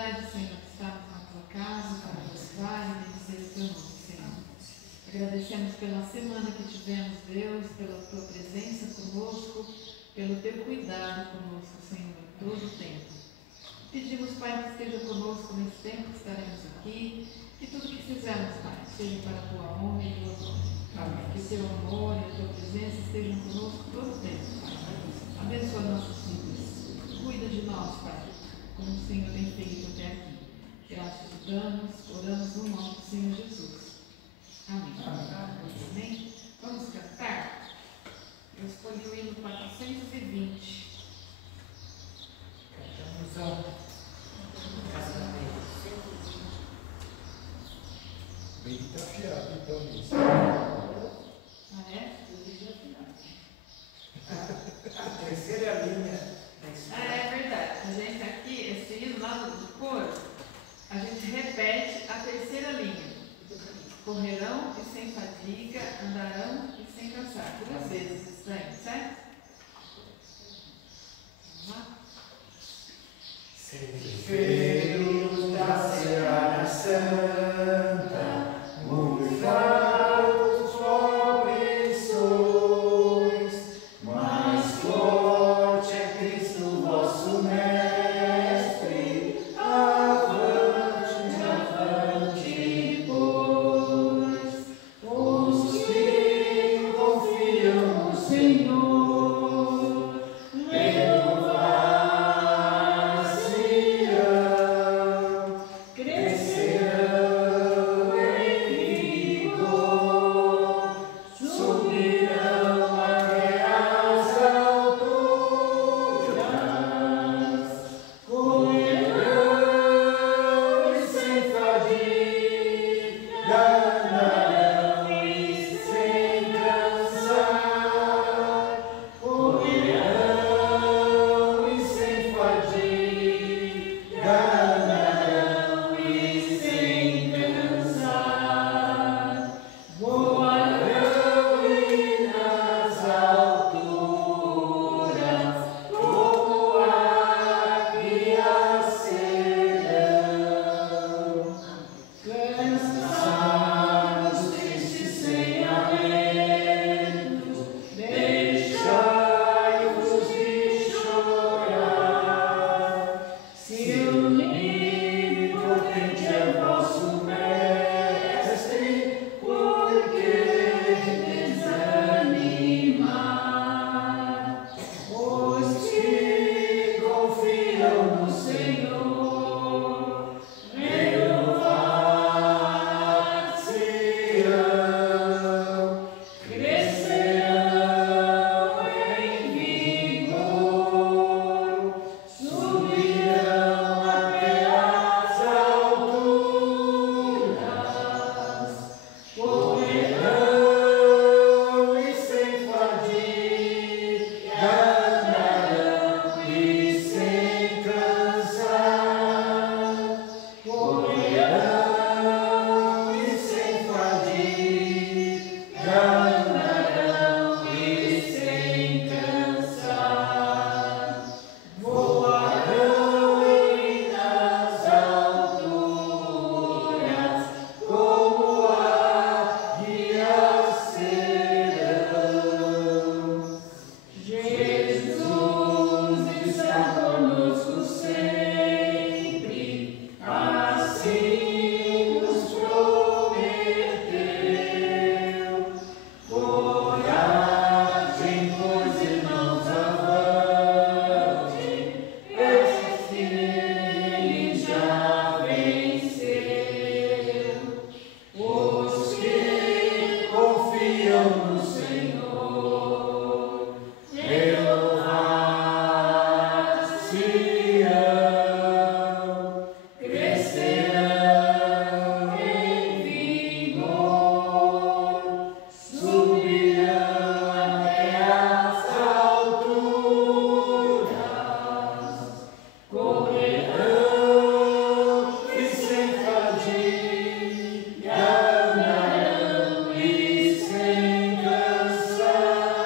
oportunidade, Senhor, de estarmos na tua casa para louvar e bendizer o teu nome, Senhor. Agradecemos pela semana que tivemos, Deus, pela tua presença conosco, pelo teu cuidado conosco, Senhor, em todo o tempo. Pedimos, Pai, que esteja conosco nesse tempo que estaremos aqui, que tudo que fizermos, Pai, seja para a tua honra e tua glória. Amém. Que o teu amor e a tua presença estejam conosco todo o tempo, Pai. Abençoa nossas vidas. Cuida de nós, Pai, como o Senhor tem feito até aqui. Graças te damos, oramos no nome do Senhor Jesus. Amém. Amém. Vamos cantar? Eu escolhi o hino 420. Cantamos bem desafiado, então, nisso. Ah, é? Eu desafiado. A terceira linha. Ah, é verdade. A gente aqui, esse hino lá do coro, a gente repete a terceira linha. Correrão e sem fadiga, andarão e sem cansar. 2 vezes estranho, certo? Vamos lá? Feios da Seara Santa, uivados pobres sois, mais forte é Cristo vosso Mestre, avante, avante, pois, os que confiam no Senhor, renovar-se-ão, crescerão em vigor, subirão até as alturas, correrão e sem fadiga, andarão e sem cansar, correrão e sem fadiga, andarão e sem cansar, voarão e nas alturas como águias serão. Cansados, tristes, sem alento, deixai-vos de chorar. Se onipotente é vosso Mestre, por que desanimar? Os que confiam no Senhor, renovar-se-ão, crescerão em vigor, subirão até as alturas, correrão e sem fadiga, andarão e sem cansar, correrão e sem fadiga, andarão e sem cansar, voarão e nas alturas como águias serão. Jesus está conosco sempre, assim nos prometeu. Coragem, pois, irmãos, avante, esses que nele já venceu. Os que confiam no Senhor, renovar-se-ão, crescerão em vigor, subirão até as alturas, correrão e sem fadiga, andarão e sem cansar,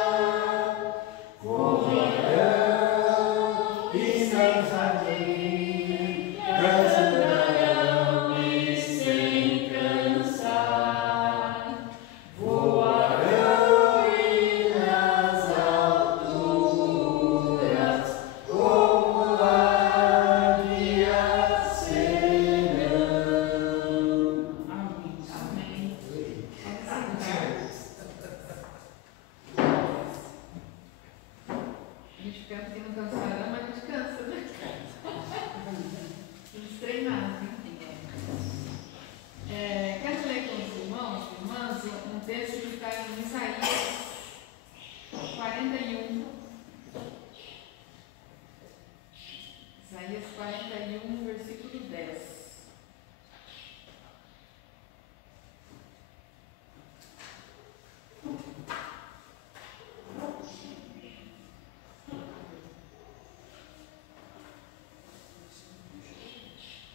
correrão e sem fadiga, Isaías 41, versículo 10.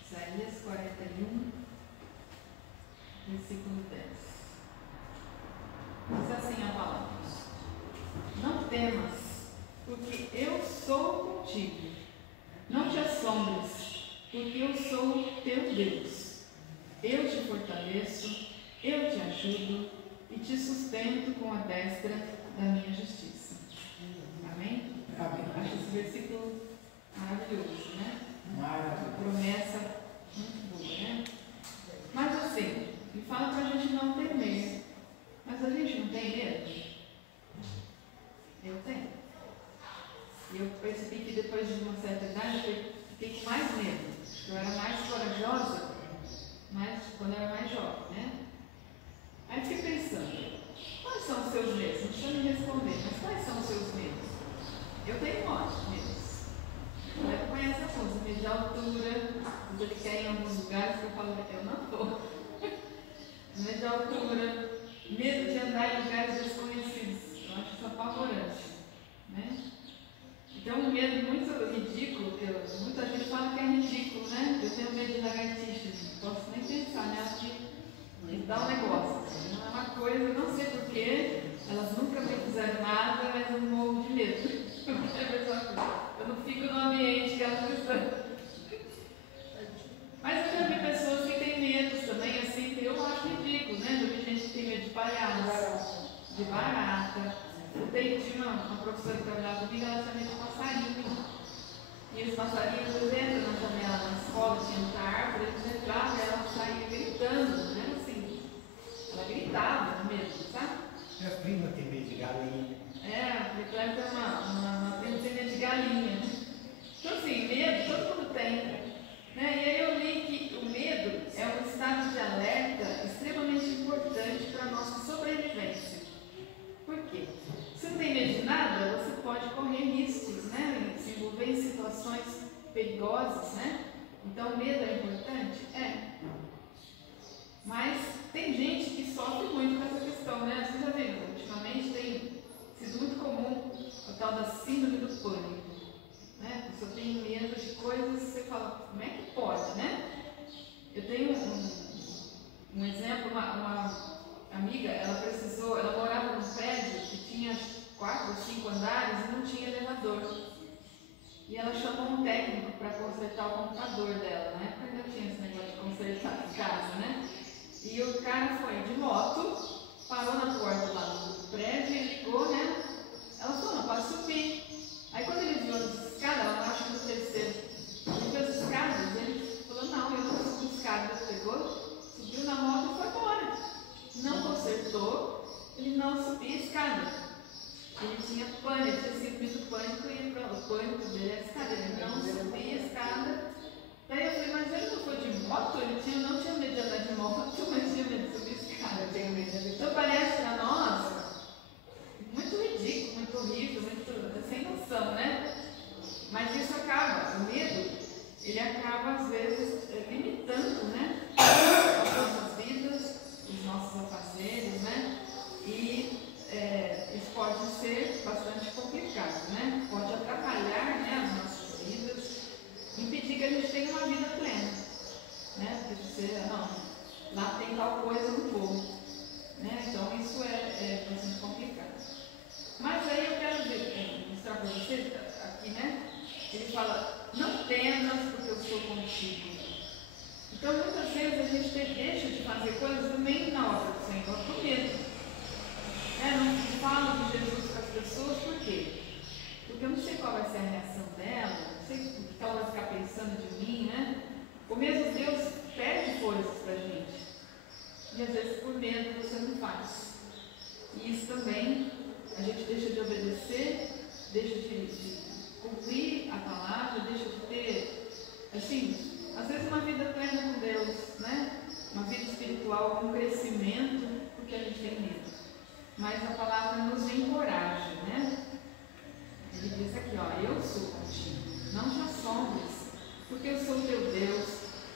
Isaías 41, versículo 10. Diz assim a palavra: Não temas, porque eu sou contigo. Não te assombres, porque eu sou teu Deus. Eu te fortaleço, eu te ajudo e te sustento com a destra da minha justiça. Amém? Amém. Acho esse versículo maravilhoso, né? Maravilhoso. Promessa muito boa, né? Mas assim, ele fala para a gente não temer. Mas a gente não tem medo? Eu tenho. E eu percebi que depois de uma certa idade eu fiquei com mais medo. Eu era mais corajosa, mas quando eu era mais jovem, né? Aí fiquei pensando, quais são os seus medos? Não precisa me responder, mas quais são os seus medos? Eu tenho um monte de medos. Você conhece alguns, medo de altura, quando ele quer ir em alguns lugares que eu falo, eu não estou. Medo de altura, medo de andar em lugares desconhecidos. Eu acho isso apavorante, né? Então, um medo muito ridículo, que muita gente fala que é ridículo, né? Eu tenho medo de lagartixas, não posso nem pensar nela que dá um negócio. Não é uma coisa, eu não sei porquê, elas nunca me fizeram nada, mas eu morro de medo. Eu não fico no ambiente que elas estão. Mas eu já vi pessoas que têm medos também, assim, que eu acho ridículo, né? Eu vi gente que tem medo de palhaço, de barata. Tinha uma professora que trabalhava comigo, ela tinha medo de passarinho. E os passarinhos, eles entram na janela na escola, tinha muita árvore, eles entravam e ela saía gritando, né? Assim, ela gritava mesmo, sabe? Minha prima tem medo de galinha. É, porque é uma prima tem medo de galinha, né? Então, assim, medo todo mundo tem. Né? E aí eu li que o medo é um estado de alerta extremamente importante para a nossa sobrevivência. Por quê? Se não tem medo de nada, você pode correr riscos, né? Se envolver em situações perigosas, né? Então, o medo é importante? É. Mas tem gente que sofre muito com essa questão, né? Vocês já viram, ultimamente tem sido muito comum o tal da síndrome do pânico. Né? A pessoa tem medo de coisas que você fala, como é que pode, né? Eu tenho um exemplo, uma amiga, ela morava num prédio que tinha 4 ou 5 andares e não tinha elevador. E ela chamou um técnico para consertar o computador dela, na época ainda tinha esse negócio de consertar em casa, né? E o cara foi de moto, parou na porta lá do prédio e ligou, né? Ela falou, não, pode subir. Aí quando ele viu as escadas, ela acho que no terceiro, ele viu as escadas, ele falou, não, eu não subi escadas. Pegou, subiu na moto e foi embora. Não consertou, ele não subia a escada. Ele tinha pânico, ele tinha síndrome do pânico e o pânico dele é a escada, ele não subia a escada. Daí eu falei, mas ele não foi de moto? Ele não tinha medo de andar de moto, mas tinha medo de subir a escada. Eu tenho medo de andar. Então parece para nós muito ridículo, muito horrível, muito sem noção, né? Mas isso acaba, o medo, ele acaba às vezes limitando, né? As nossas vidas, os nossos afazeres, né? E isso pode ser bastante complicado, né? Pode atrapalhar, né, as nossas vidas, impedir que a gente tenha uma vida plena, né? Porque você, não, lá tem tal coisa, no povo, né? Então isso é bastante complicado. Mas aí eu quero mostrar para vocês aqui, né? Ele fala, não temas porque eu sou contigo. Então muitas vezes a gente deixa de fazer coisas também na obra do Senhor por medo. Não falo de Jesus para as pessoas, por quê? Porque eu não sei qual vai ser a reação dela, não sei o que ela vai ficar pensando de mim, né? O mesmo Deus pede coisas para a gente. E às vezes por medo você não faz. E isso também, a gente deixa de obedecer, deixa de cumprir a palavra, deixa de ter, assim, às vezes uma vida plena com Deus, né? Uma vida espiritual com crescimento, porque a gente tem medo. Mas a palavra nos encoraja, né? Ele diz aqui, ó, eu sou contigo, não te assombres, porque eu sou o teu Deus,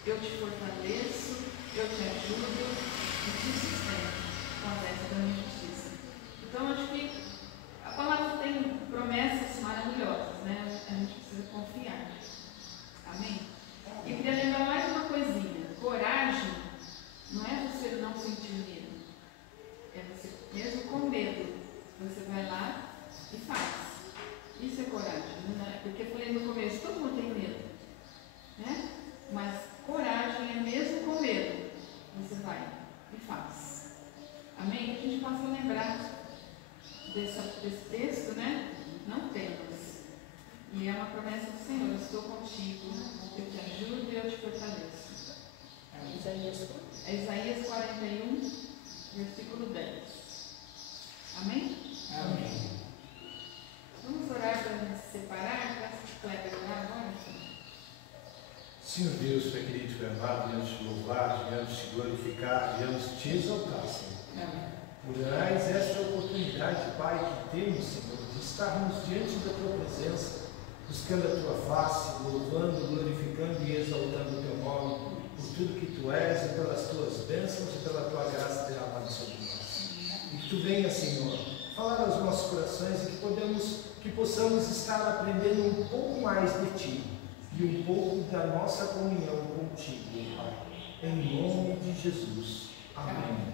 eu te fortaleço, eu te ajudo e te sustento com a destra da minha justiça. Então, acho que a palavra tem promessas maravilhosas, né? A gente precisa confiar. Amém? E eu queria lembrar mais uma coisinha. Coragem não é você não sentir medo. É você, mesmo com medo, você vai lá e faz. Isso é coragem, né? Porque eu falei no começo, todo mundo tem medo, né? Mas coragem é mesmo com medo, você vai e faz. Amém? Que a gente possa lembrar desse texto, né? Não temas. E é uma promessa do Senhor, eu estou contigo, eu te ajudo e eu te fortaleço. É Isaías 41, versículo 10. Amém? Amém. Vamos orar para nos separar, para se Kleber orar agora? Senhor Deus, Pai querido, Pai amado, viemos te louvar, viemos te glorificar, viemos te exaltar, Senhor. Por mais esta oportunidade, Pai, que temos, Senhor, de estarmos diante da Tua presença, buscando a Tua face, louvando, glorificando e exaltando o Teu nome, por tudo que Tu és e pelas Tuas bênçãos e pela Tua graça derramada sobre nós. E que Tu venha, Senhor, falar aos nossos corações e que possamos estar aprendendo um pouco mais de Ti e um pouco da nossa comunhão contigo, Pai. Em nome de Jesus. Amém.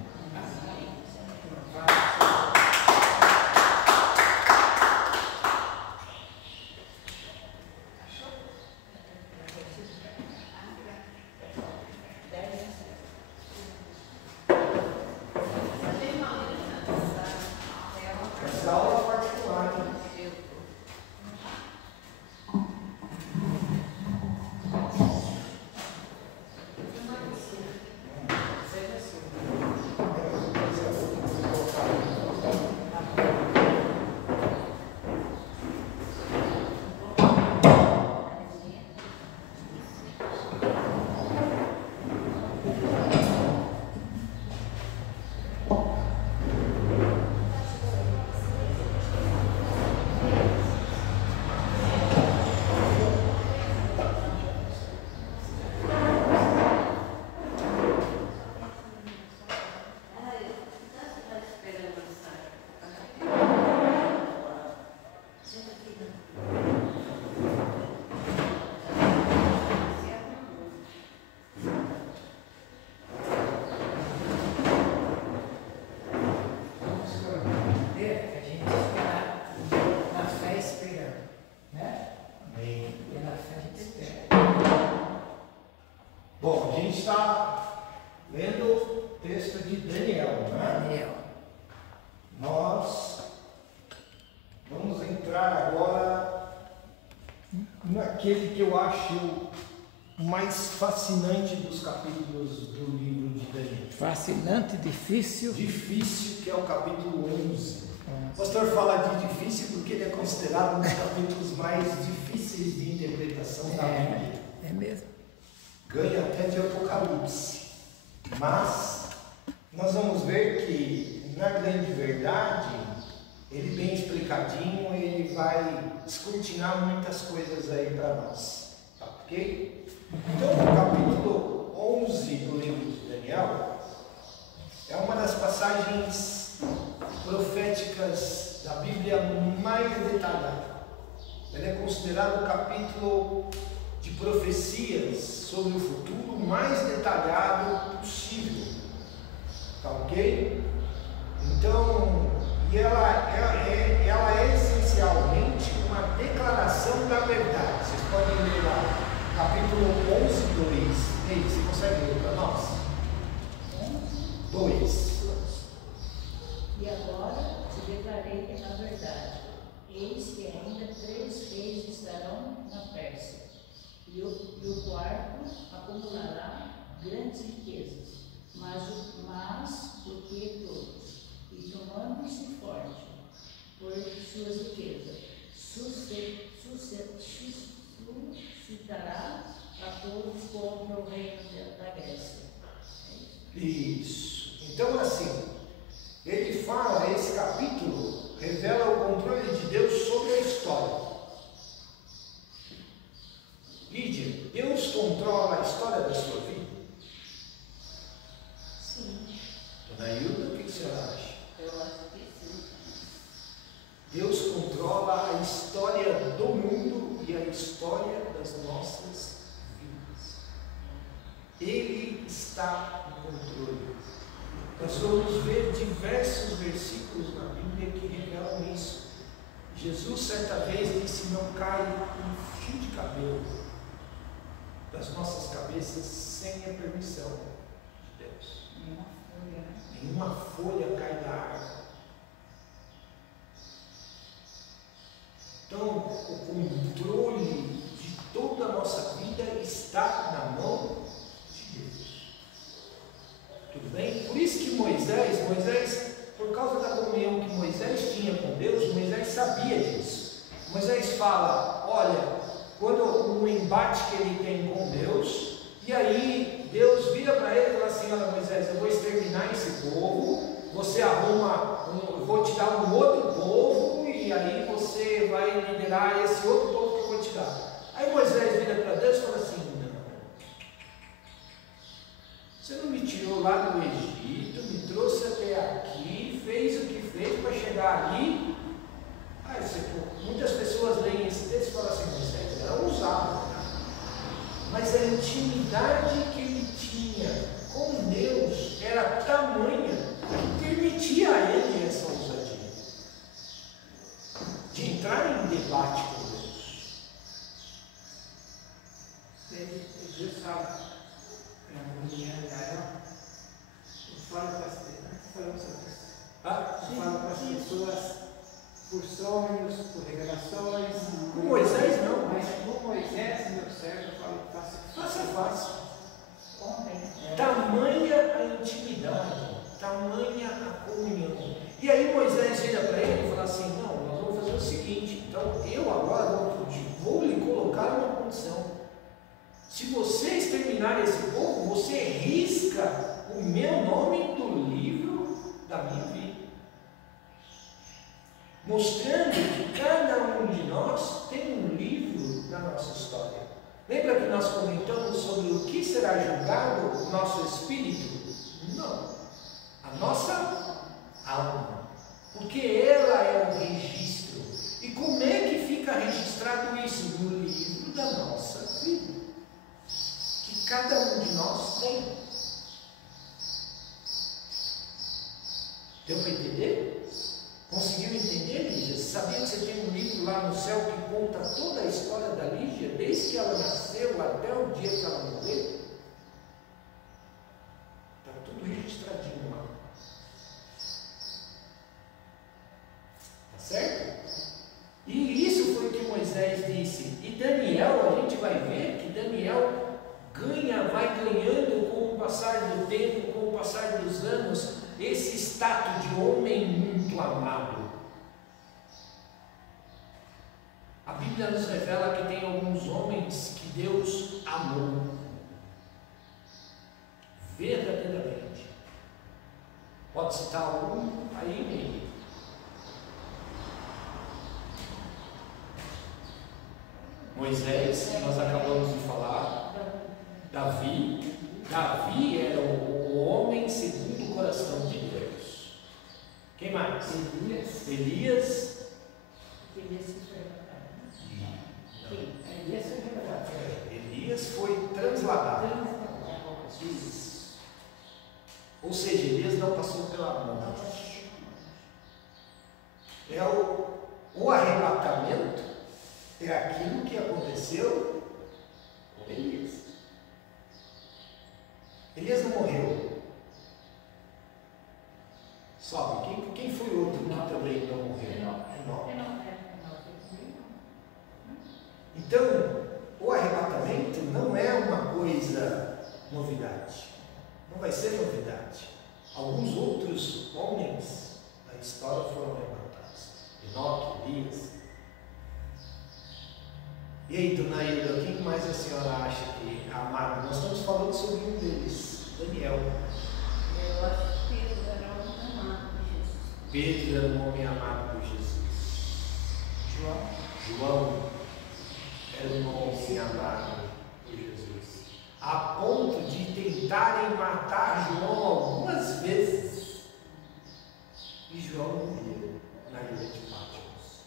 Essa aula particular, né? Bom, a gente está lendo o texto de Daniel, né? Nós vamos entrar agora naquele que eu acho mais fascinante dos capítulos do livro de Daniel. Fascinante, difícil. Difícil, que é o capítulo 11. O pastor fala de difícil porque ele é considerado um dos capítulos mais difíceis de interpretação da Bíblia. É mesmo. Ganha até de Apocalipse. Mas nós vamos ver que, na grande verdade, ele bem explicadinho, ele vai descortinar muitas coisas aí para nós. Tá, ok? Então, o capítulo 11 do livro de Daniel é uma das passagens proféticas da Bíblia mais detalhada. Ele é considerado o capítulo de profecias sobre o futuro mais detalhado possível. Tá ok? Então, ela é essencialmente uma declaração da verdade. Vocês podem ler lá, capítulo 11, 2. Ei, você consegue ler para nós? 2. E agora te declarei a verdade. Eis que ainda 3 reis estarão na Pérsia, e o quarto acumulará grandes riquezas, mas do que todos, e tomando-se forte por suas riquezas, suscitará a todos contra o reino da Grécia. Isso. Então, assim, ele fala, esse capítulo revela o controle de Deus sobre a história. Lídia, Deus controla a história da sua vida? Sim. Dona Hilda, o que a senhora acha? Eu acho que sim. Deus controla a história do mundo e a história das nossas vidas. Ele está no controle. Nós vamos ver diversos versículos na Bíblia que revelam isso. Jesus certa vez disse: não cai um fio de cabelo das nossas cabeças sem a permissão de Deus. Nenhuma folha cai da árvore. Então, o controle de toda a nossa vida está na mão de Deus. Tudo bem? Por isso que Moisés, por causa da comunhão que Moisés tinha com Deus, Moisés sabia disso. Moisés fala: olha, quando um embate que ele tem com Deus, e aí Deus vira para ele e fala assim: olha, Moisés, eu vou exterminar esse povo, você arruma, eu vou te dar um outro povo, e aí você vai liderar esse outro povo que eu vou te dar. Aí Moisés vira para Deus e fala assim: não, você não me tirou lá do Egito, me trouxe até aqui, fez o que fez para chegar ali. Muitas pessoas leem esse texto e falam assim: Moisés era ousado, mas a intimidade que ele tinha com Deus era tamanha que permitia a ele essa ousadia de entrar em debate com Deus. Jesus fala para Israel: eu falo com as pessoas por sonhos, por revelações. Com Moisés não. Mas com Moisés, meu servo, eu falo Faça fácil. Ontem. Tamanha a intimidade, tamanha a comunhão. E aí Moisés vira para ele e fala assim: não, nós vamos fazer o seguinte, então eu agora vou lhe colocar uma condição. Se você exterminar esse povo, você risca o meu nome do livro da minha vida, mostrando que cada um de nós tem um livro da nossa história. Lembra que nós comentamos sobre o que será julgado o nosso espírito? Não, a nossa alma, porque ela é o registro. E como é que fica registrado isso? No livro da nossa vida, que cada um de nós tem. Deu para entender? Conseguiu entender, Lígia? Sabia que você tem um livro lá no céu que conta toda a história da Lígia, desde que ela nasceu até o dia que ela morreu? Está tudo registradinho lá. Tá certo? E isso foi o que Moisés disse. E Daniel, a gente vai ver que Daniel vai ganhando com o passar do tempo, com o passar dos anos, esse status de homem muito amado. A Bíblia nos revela que tem alguns homens que Deus amou verdadeiramente. Pode citar algum aí, meio? Moisés, que nós acabamos de falar. Davi era o homem segundo o coração de Deus. Quem mais? Elias. Elias foi transladado. Ou seja, Elias não passou pela morte. O arrebatamento é aquilo que aconteceu com Elias. Elias não morreu. Sobe. Quem foi outro que também não morreu? Então, o arrebatamento não é uma coisa novidade. Não vai ser novidade. Alguns outros homens da história foram arrebatados. Enoque, Elias. E aí, Dona Hilda, quem mais a senhora acha que é amado? Nós estamos falando sobre um deles, Daniel. Eu acho que Pedro era um amado por Jesus. Pedro era um homem amado por Jesus. João era um homem amado por Jesus. a ponto de tentarem matar João algumas vezes. E João morreu na ilha de Patmos.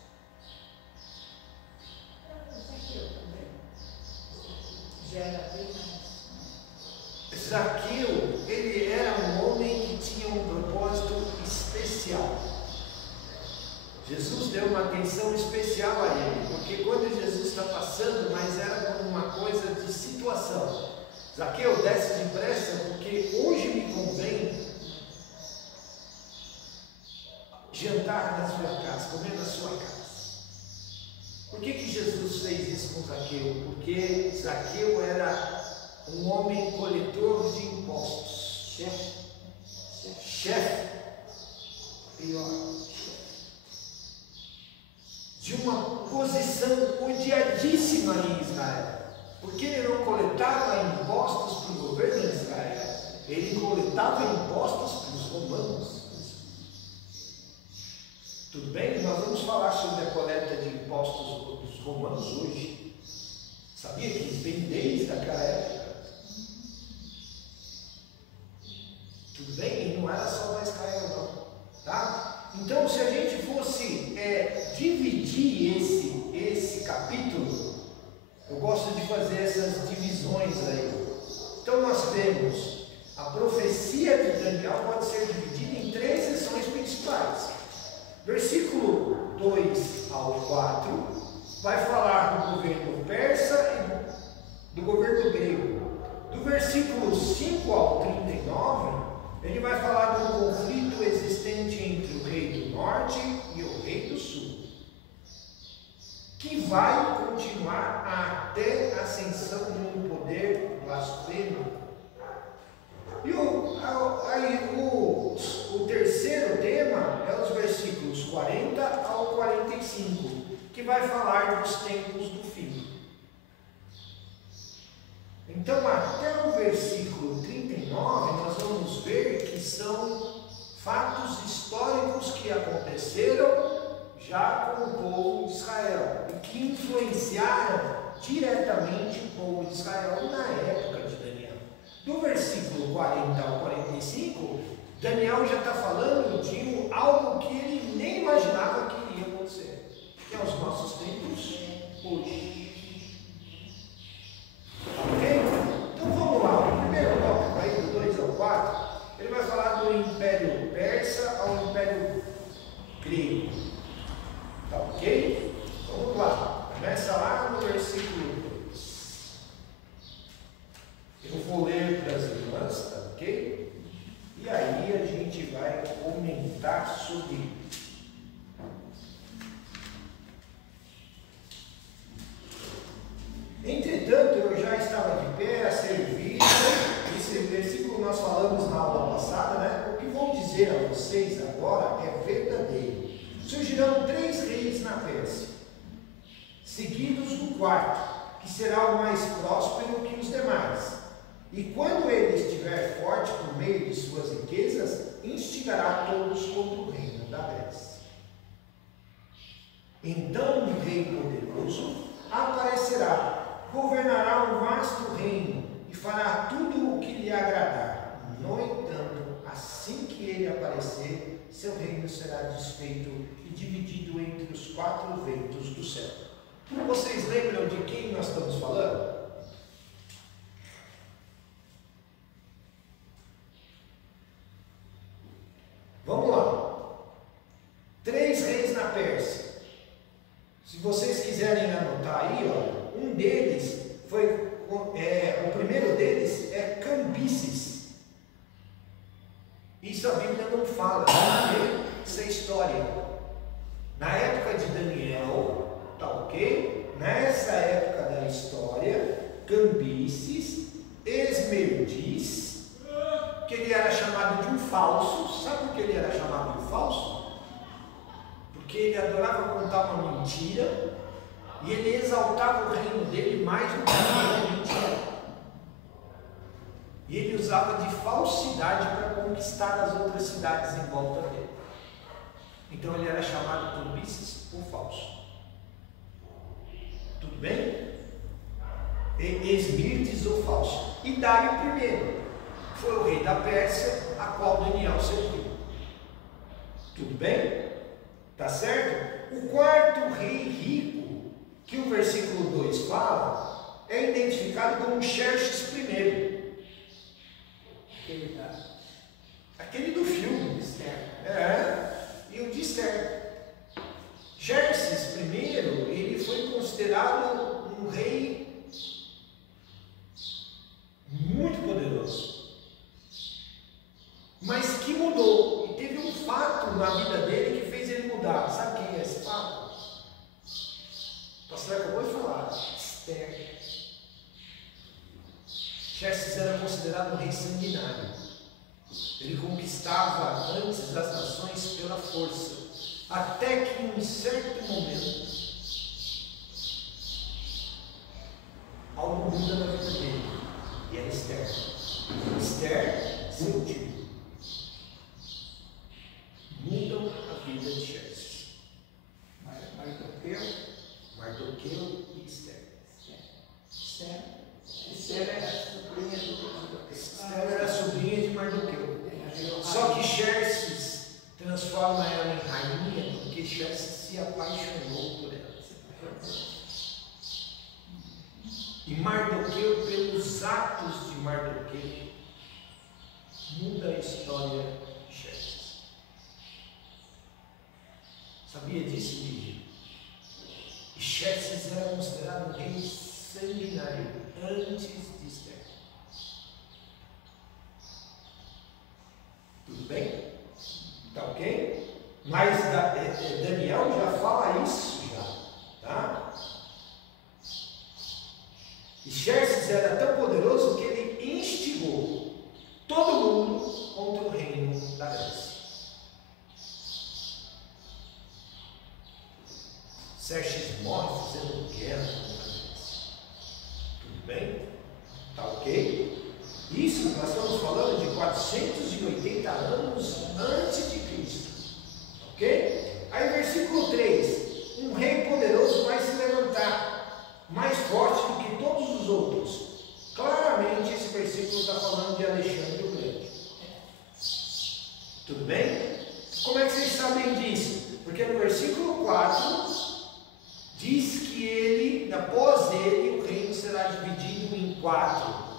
Zaqueu, ele era um homem que tinha um propósito especial. Jesus deu uma atenção especial a ele, porque quando Jesus está passando, mas era como uma coisa de situação. Zaqueu, desce depressa, porque hoje me convém jantar na sua casa, comer na sua casa. Por que Jesus fez isso com Zaqueu? Porque Zaqueu era um homem coletor de impostos. Chefe. Pior. De uma posição odiadíssima em Israel. Porque ele não coletava impostos para o governo de Israel. Ele coletava impostos para os romanos. Tudo bem? Nós vamos falar sobre a coleta de impostos dos romanos hoje. Sabia que eles vêm desde aquela época? Tudo bem? E não era só para Israel, não. Tá? Então, se a gente fosse dividir esse capítulo, eu gosto de fazer essas divisões aí. Então, nós temos a profecia de Daniel, pode ser dividida em 3 sessões principais. Versículo 2 ao 4 vai falar do governo persa e do governo grego. Do versículo 5 ao 39, ele vai falar do conflito existente entre o rei do norte e o rei do sul, que vai continuar até a ascensão de um poder blasfemo. E o terceiro tema é os versículos 40 ao 45, que vai falar dos tempos do fim. Então, até o versículo 39, nós vamos ver que são fatos históricos que aconteceram já com o povo de Israel e que influenciaram diretamente o povo de Israel na época de Daniel. Do versículo 40 ao 45, Daniel já está falando de algo que ele nem imaginava que iria acontecer, que é os nossos tempos hoje. Ok? Então vamos lá. O primeiro tópico aí, do 2 ao 4, ele vai falar do Império Persa ao Império Grego. Tá ok? Vamos lá. Começa lá no versículo 2. Eu vou ler para as irmãs, tá ok? E aí a gente vai comentar sobre isso. Entretanto, eu já estava de pé a servir. Esse versículo nós falamos na aula passada, né? O que vou dizer a vocês agora é verdadeiro. Surgirão 3 reis na Pérsia, seguidos do quarto, que será o mais próspero que os demais. E quando ele estiver forte por meio de suas riquezas, instigará todos contra o reino da Grécia. Então um rei poderoso aparecerá, governará um vasto reino e fará tudo o que lhe agradar. No entanto, assim que ele aparecer, seu reino será desfeito e dividido entre os 4 ventos do céu. Vocês lembram de quem nós estamos falando? Vamos lá. 3 reis na Pérsia. Se vocês quiserem anotar aí, ó, um deles foi, o primeiro deles é Cambises. Isso a Bíblia não fala, isso é história. Na época de Daniel, tá ok? Nessa época da história, Cambises, Esmerdiz, que ele era chamado de um falso. Sabe por que ele era chamado de falso? Porque ele adorava contar uma mentira e ele exaltava o reino dele mais do que a mentira. E ele usava de falsidade para conquistar as outras cidades em volta dele. Então ele era chamado por Cambises o falso. Tudo bem? Esmirtes o falso. E Dário I. Foi o rei da Pérsia, a qual Daniel serviu. Tudo bem? Tá certo? O quarto rei rico, que o versículo 2 fala, é identificado como Xerxes I. Aquele do filme. E o de Esther. Xerxes I, ele foi considerado um rei muito poderoso, mas que mudou. E teve um fato na vida dele que fez ele mudar. Sabe quem é esse fato? O pastor acabou de falar. Esther. Xerxes era considerado um rei sanguinário. Ele conquistava antes das nações pela força, até que em um certo momento algo muda na vida dele. E era Esther. Esther sentiu. Mudam a vida de Xerxes. Mardoqueu e Esther. Esther era a sobrinha do Esther era a sobrinha de Mardoqueu. Só que Xerxes transforma ela em rainha, porque Xerxes se apaixonou por ela. E Mardoqueu, pelos atos de Mardoqueu, muda a história de Xerxes. Sabia disso, Lígia? E Xerxes era considerado um rei sanguinário antes de Esther. Tudo bem? Tá ok? Mas Daniel já fala isso já, tá? E Xerxes era tão poderoso que ele instigou todo mundo contra o reino da Grécia. Xerxes morre fazendo guerra contra a Grécia. Tudo bem? Tá ok? Isso nós estamos falando de 480 anos antes de Cristo. Ok? Aí versículo 3. Um rei poderoso vai se levantar, mais forte do que todos os outros. Claramente esse versículo está falando de Alexandre o Grande. Tudo bem? Como é que vocês sabem disso? Porque no versículo 4 diz que ele, após ele, o reino será dividido em 4.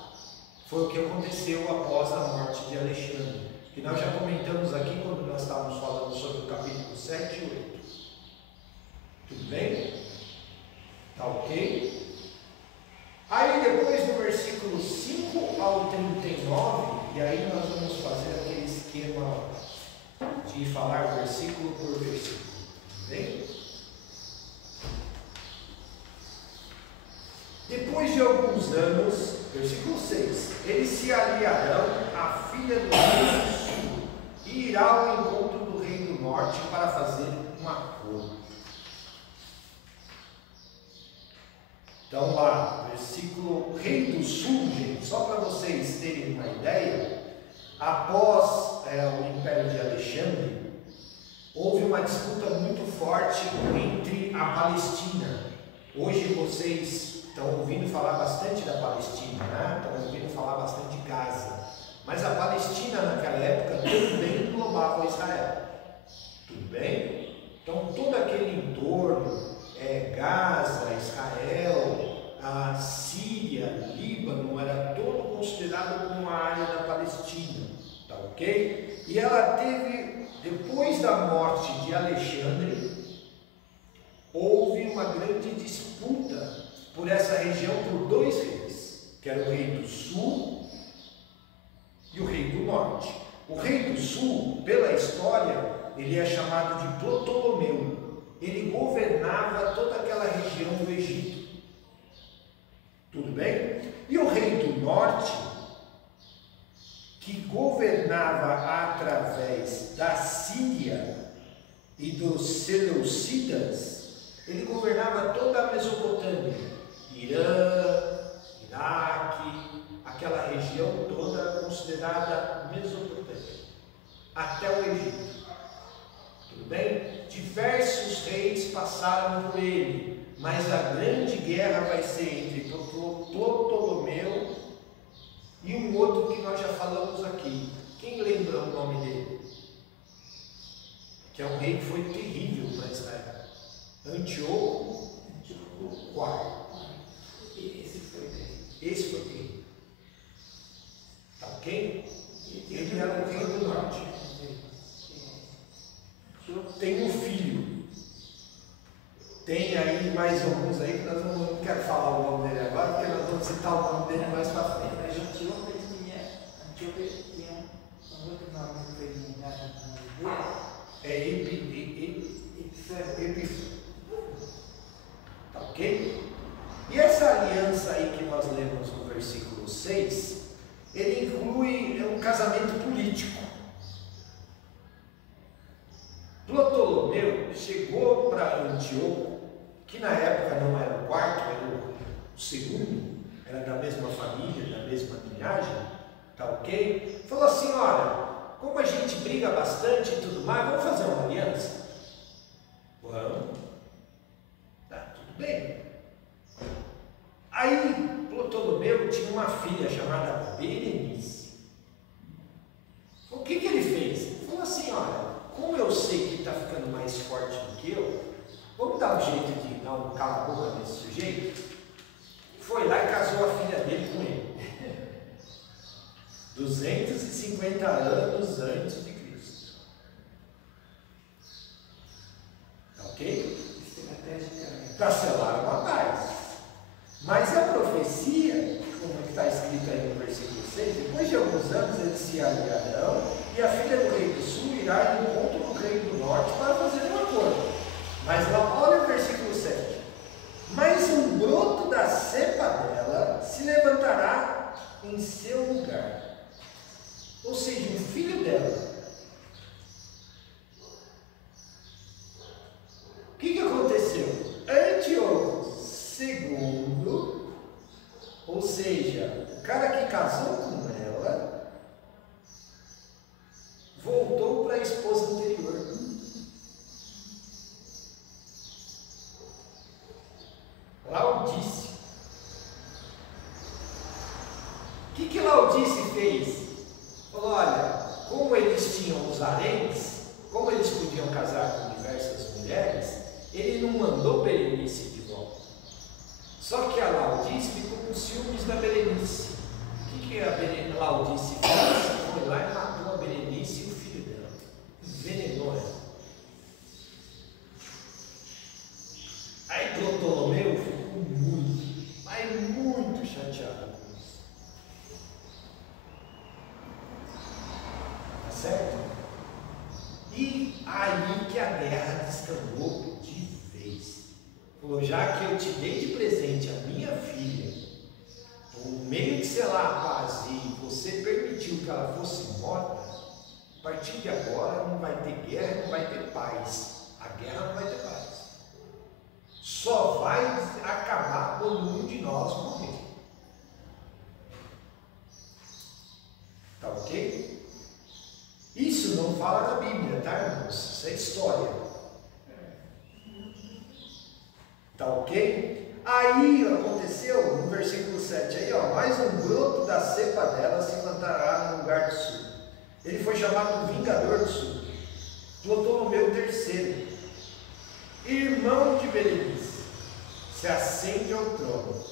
Foi o que aconteceu após a morte de Alexandre, que nós já comentamos aqui quando nós estávamos falando sobre o capítulo 7 e 8. Tudo bem? Tá ok? Aí depois do versículo 5 ao 39, e aí nós vamos fazer aquele esquema de falar versículo por versículo. Tudo bem? Depois de alguns anos, versículo 6, eles se aliarão à filha do rei do sul e irá ao encontro do rei do norte para fazer um acordo. Então lá, versículo rei do sul, gente, só para vocês terem uma ideia, após o Império de Alexandre, houve uma disputa muito forte entre a Palestina. Hoje vocês estão ouvindo falar bastante da Palestina, né? Estão ouvindo falar bastante de Gaza. Mas a Palestina naquela época também englobava Israel. Tudo bem? Então todo aquele entorno, Gaza, Israel, a Síria, Líbano, era todo considerado como uma área da Palestina. Tá ok? E ela teve, depois da morte de Alexandre, houve uma grande disputa por essa região por dois reis, que era o rei do sul e o rei do norte. O rei do sul, pela história, ele é chamado de Ptolomeu. Ele governava toda aquela região do Egito. Tudo bem? E o rei do norte, que governava através da Síria e dos Seleucidas, ele governava toda a Mesopotâmia. Irã, Iraque, aquela região toda considerada Mesopotâmia, até o Egito. Tudo bem? Diversos reis passaram por ele, mas a grande guerra vai ser entre Ptolomeu que é um rei que foi terrível para Israel. Antíoco IV. Esse foi terrível. Tá ok? Ele era o rei do norte. Tem um filho. Tem aí mais alguns aí que nós não quero falar o nome dele agora, porque nós vamos citar o nome dele mais para frente. Antíoco tinha um outro nome que foi eliminado no nome dele. É Epifânio. Tá ok? E essa aliança aí que nós lemos no versículo 6, ele inclui um casamento político. Ptolomeu chegou para Antíoco, que na época não era o quarto, era o segundo, era da mesma família, da mesma linhagem, tá ok? Falou assim: olha, como a gente briga bastante e tudo mais, vamos fazer uma aliança? Vamos. Tá, tudo bem. Aí Ptolomeu tinha uma filha chamada Berenice. O que ele fez? Ele falou assim: olha, como eu sei que está ficando mais forte do que eu, vamos dar um jeito de dar um cala-boca nesse sujeito? Foi lá e casou a filha dele com ele. 250 anos antes de Cristo. Ok? Para selar uma paz. Mas a profecia, como está escrito aí no versículo 6, depois de alguns anos eles se aliarão e a filha do rei do sul irá em encontro do rei do norte para fazer um acordo. Mas lá, olha o versículo 7. Mas um broto da cepa dela se levantará em seu lugar. Ou seja, um filho dela. O que aconteceu? Antíoco II, ou seja, o cara que casou com ela, voltou para a esposa anterior. Laodice. O que Laodice fez? Falou: olha, como eles tinham os haréns, como eles podiam casar com diversas mulheres, ele não mandou Berenice de volta. Só que a Laodice ficou com ciúmes da Berenice. O que a Laodice fez? Foi lá e matou a Berenice e o filho dela. Envenenou ela. Aí Ptolomeu ficou muito, mas muito chateado com isso. Tá certo? E aí que a guerra descambou de vez. Falou: já que eu te dei de presente a minha filha, por meio de selar a paz, e você permitiu que ela fosse morta, a partir de agora não vai ter guerra, não vai ter paz. A guerra não vai ter paz. Só vai acabar quando um de nós morrer. Tá ok? Isso não fala na Bíblia, tá, irmãos? Isso é história. Tá ok? Aí aconteceu no versículo 7 aí, ó, mais um broto da cepa dela se levantará no lugar do sul. Ele foi chamado Vingador do Sul. Ptolomeu III, irmão de Berenice, se assente ao trono.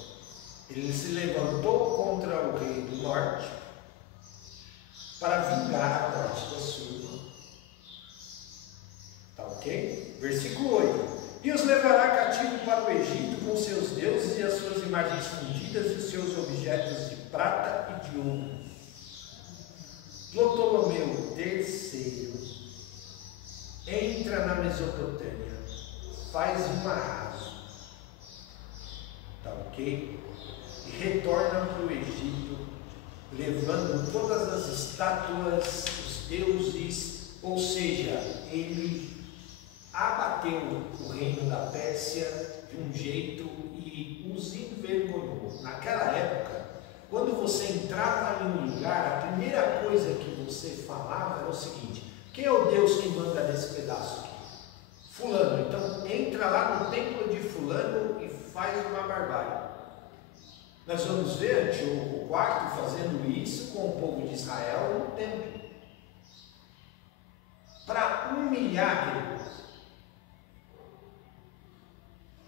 Ele se levantou contra o rei do norte para vingar a morte da sua irmã. Tá ok? Versículo 8. E os levará cativo para o Egito com seus deuses e as suas imagens fundidas e os seus objetos de prata e de ouro. Ptolomeu III entra na Mesopotâmia, faz um arraso, tá ok? E retorna para o Egito, levando todas as estátuas, os deuses, ou seja, ele abateu o reino da Pérsia de um jeito e os envergonhou. Naquela época, quando você entrava em um lugar, a primeira coisa que você falava era o seguinte: quem é o Deus que manda nesse pedaço aqui? Fulano. Então entra lá no templo de fulano e faz uma barbárie. Nós vamos ver Antíoco IV fazendo isso com o povo de Israel no templo, para humilhar humilhar, querido.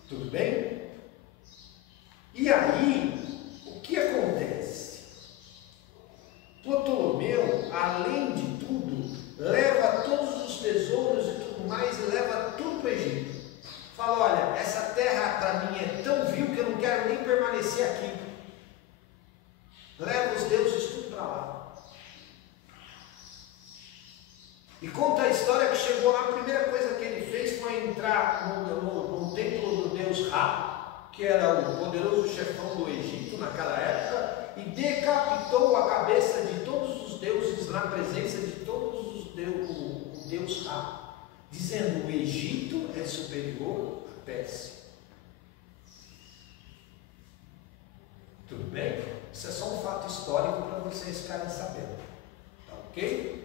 Tudo bem? E aí, o que acontece? Ptolomeu, além de tudo, leva todos os tesouros e tudo mais e leva tudo para o Egito. Fala, olha, essa terra para mim é tão vil que eu não quero nem permanecer aqui. Leva os deuses tudo para lá. E conta a história que chegou lá, a primeira coisa que ele fez foi entrar no templo do deus Ra, que era o poderoso chefão do Egito naquela época, e decapitou a cabeça de todos os deuses na presença de todos os deuses, o deus Ra, dizendo: o Egito é superior à Pérsia. Tudo bem? Isso é só um fato histórico para vocês ficarem sabendo. Tá ok?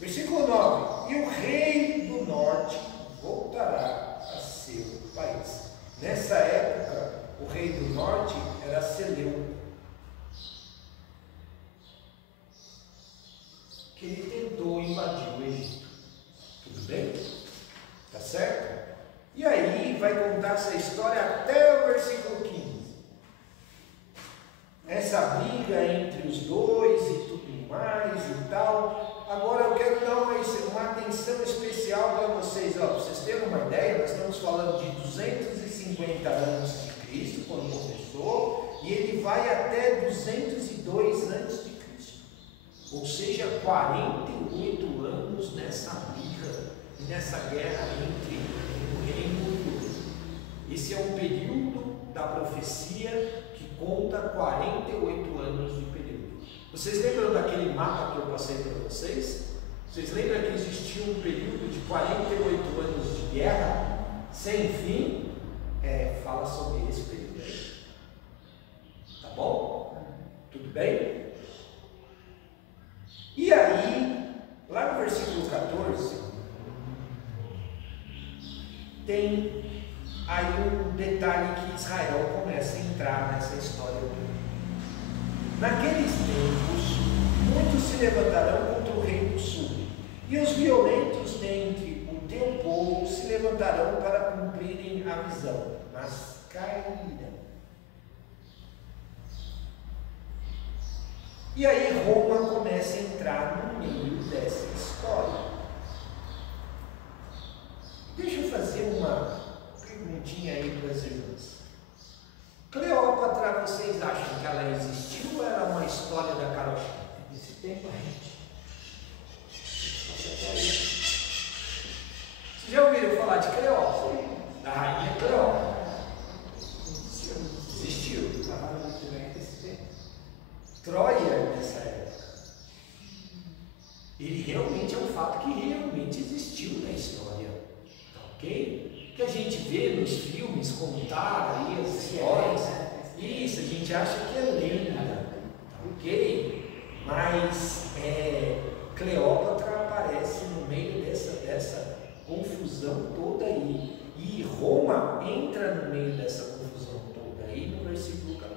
Versículo 9: e o rei do norte voltará a seu país. Nessa época, o rei do norte era Seleuco, que ele tentou invadir o Egito. Tudo bem? Tá certo? E aí vai contar essa história até o versículo 15. Essa briga entre os dois e tudo mais e tal. Agora eu quero dar uma atenção especial para vocês. Para vocês terem uma ideia, nós estamos falando de 250 anos de Cristo, quando começou, e ele vai até 202 antes de Cristo. Ou seja, 48 anos nessa briga, nessa guerra entre o reino e o outro. Esse é um período da profecia que conta 48 anos de período. Vocês lembram daquele mapa que eu passei para vocês? Vocês lembram que existia um período de 48 anos de guerra sem fim? Fala sobre esse período aí. Tá bom? Tudo bem? E aí, lá no versículo 14, tem aí um detalhe que Israel começa a entrar nessa história toda. Naqueles tempos, muitos se levantarão contra o rei do sul, e os violentos dentre o teu povo se levantarão para cumprirem a visão, mas cairão. E aí Roma começa a entrar no meio dessa história. Deixa eu fazer uma perguntinha aí para as irmãs. Cleópatra, vocês acham que ela existiu ou era uma história da carochinha? Nesse tempo a gente. Vocês já ouviram falar de Cleópatra? Da rainha Cleópatra? Existiu. Troia nessa época. Ele realmente é um fato que realmente existiu na história. Tá ok? Que a gente vê nos filmes contar aí as histórias. Isso, a gente acha que é lenda. Ok? Mas Cleópatra aparece no meio dessa confusão toda aí. E Roma entra no meio dessa confusão toda aí no versículo 14.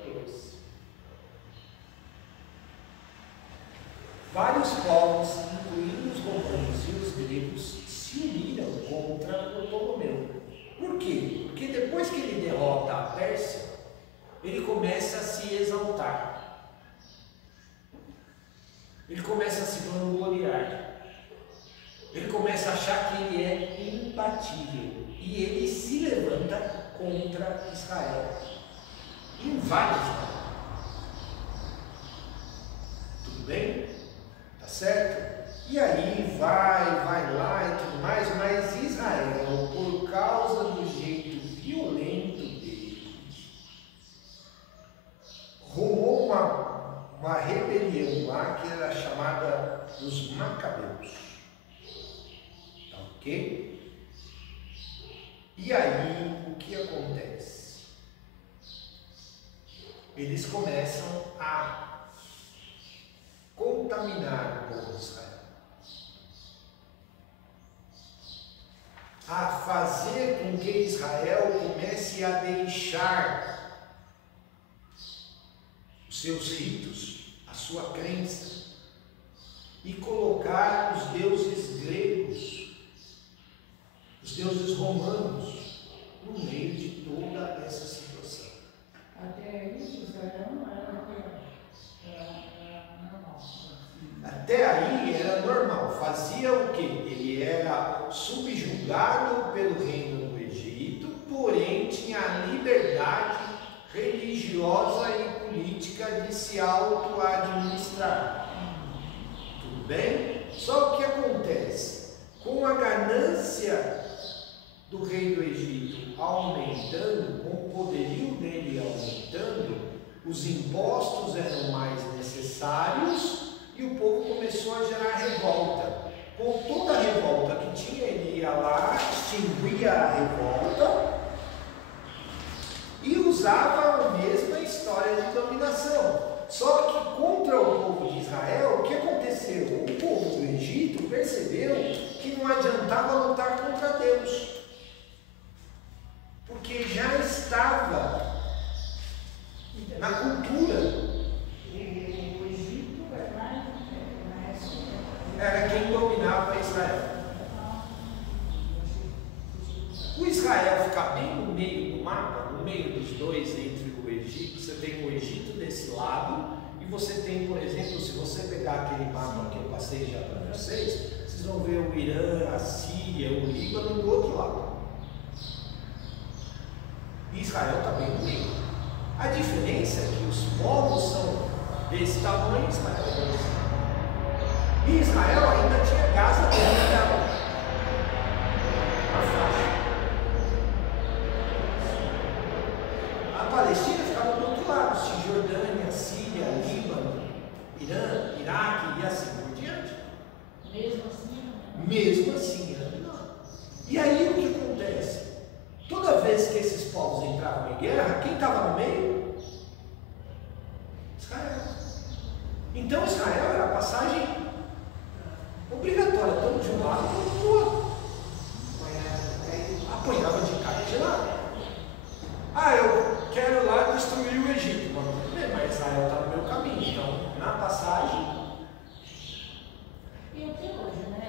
Vários povos, incluindo os romanos e os gregos, se uniram contra Ptolomeu. Por quê? Porque depois que ele derrota a Pérsia, ele começa a se exaltar. Ele começa a se vangloriar. Ele começa a achar que ele é imbatível. E ele se levanta contra Israel. Em vários momentos. Tudo bem? Tá certo? E aí vai lá e tudo mais, mas Israel, por causa do jeito violento dele, rumou uma rebelião lá que era chamada dos Macabeus. Tá ok? E aí o que acontece? Eles começam a contaminar o povo de Israel, a fazer com que Israel comece a deixar os seus ritos, a sua crença, e colocar os deuses gregos os deuses romanos no meio de toda essa situação. Até isso, Israel não era normal. Até aí era normal. Fazia o quê? Ele era subjugado pelo reino do Egito, porém tinha a liberdade religiosa e política de se auto-administrar. Tudo bem? Só o que acontece? Com a ganância do rei do Egito aumentando, com o poderio dele aumentando, os impostos eram mais necessários e o povo começou a gerar revolta. Com toda a revolta que tinha, ele ia lá, extinguia a revolta e usava a mesma história de dominação. Só que contra o povo de Israel, o que aconteceu? O povo do Egito percebeu que não adiantava lutar contra Deus, porque já estava na cultura. O Egito Era quem dominava Israel. O Israel ficar bem no meio do mapa, no meio dos dois, entre o Egito, você tem o Egito desse lado, e você tem, por exemplo, se você pegar aquele mapa que eu passei já para vocês vão ver o Irã, a Síria, o Líbano do outro lado. E Israel está bem no meio. A diferença é que os povos são desse tamanho, Israel é desse. E Israel ainda tinha Gaza dentro dela. A faixa. A Palestina ficava do outro lado, Cisjordânia, Síria, Líbano, Irã, Iraque e assim por diante. Mesmo assim, não. E aí o que acontece? Toda vez que esses povos entravam em guerra, quem estava no meio? Israel. Então Israel era a passagem obrigatória, tanto de um lado quanto do outro. Apanhava de cá e de lá. Ah, eu quero ir lá destruir o Egito. Mas Israel está no meu caminho. Então, na passagem. E até hoje, né?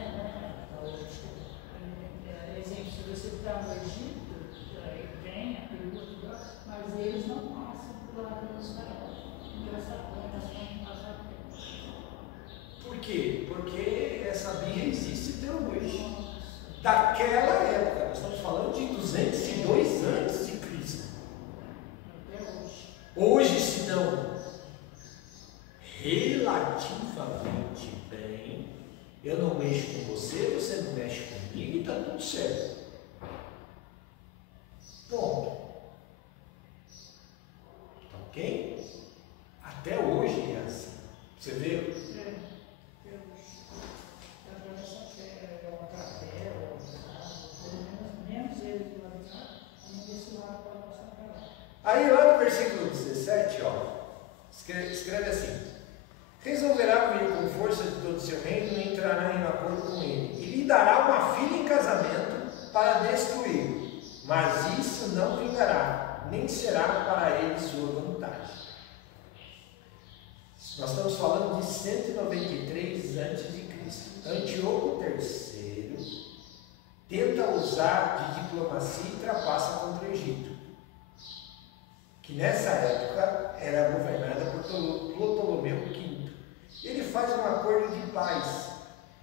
Exemplo, se você está no Egito, aí vem a pergunta, mas eles não passam por lá do Israel. Então essa coisa não passa tempo. Por quê? Porque essa birra existe até hoje. Daquela época, nós estamos falando de 202 antes de Cristo. Até hoje. Hoje se dão relativamente bem. Eu não mexo com você, você não mexe comigo e está tudo certo. Ponto. Tá ok? Até hoje é assim. Você vê? Aí lá no versículo 17, ó, escreve assim: resolverá vir com força de todo o seu reino e entrará em acordo com ele, e lhe dará uma filha em casamento para destruí-lo, mas isso não vingará, nem será para ele sua vontade. Nós estamos falando de 193 a.C. Antíoco III tenta usar de diplomacia e trapassa contra o Egito, que nessa época era governada por Ptolomeu V. Ele faz um acordo de paz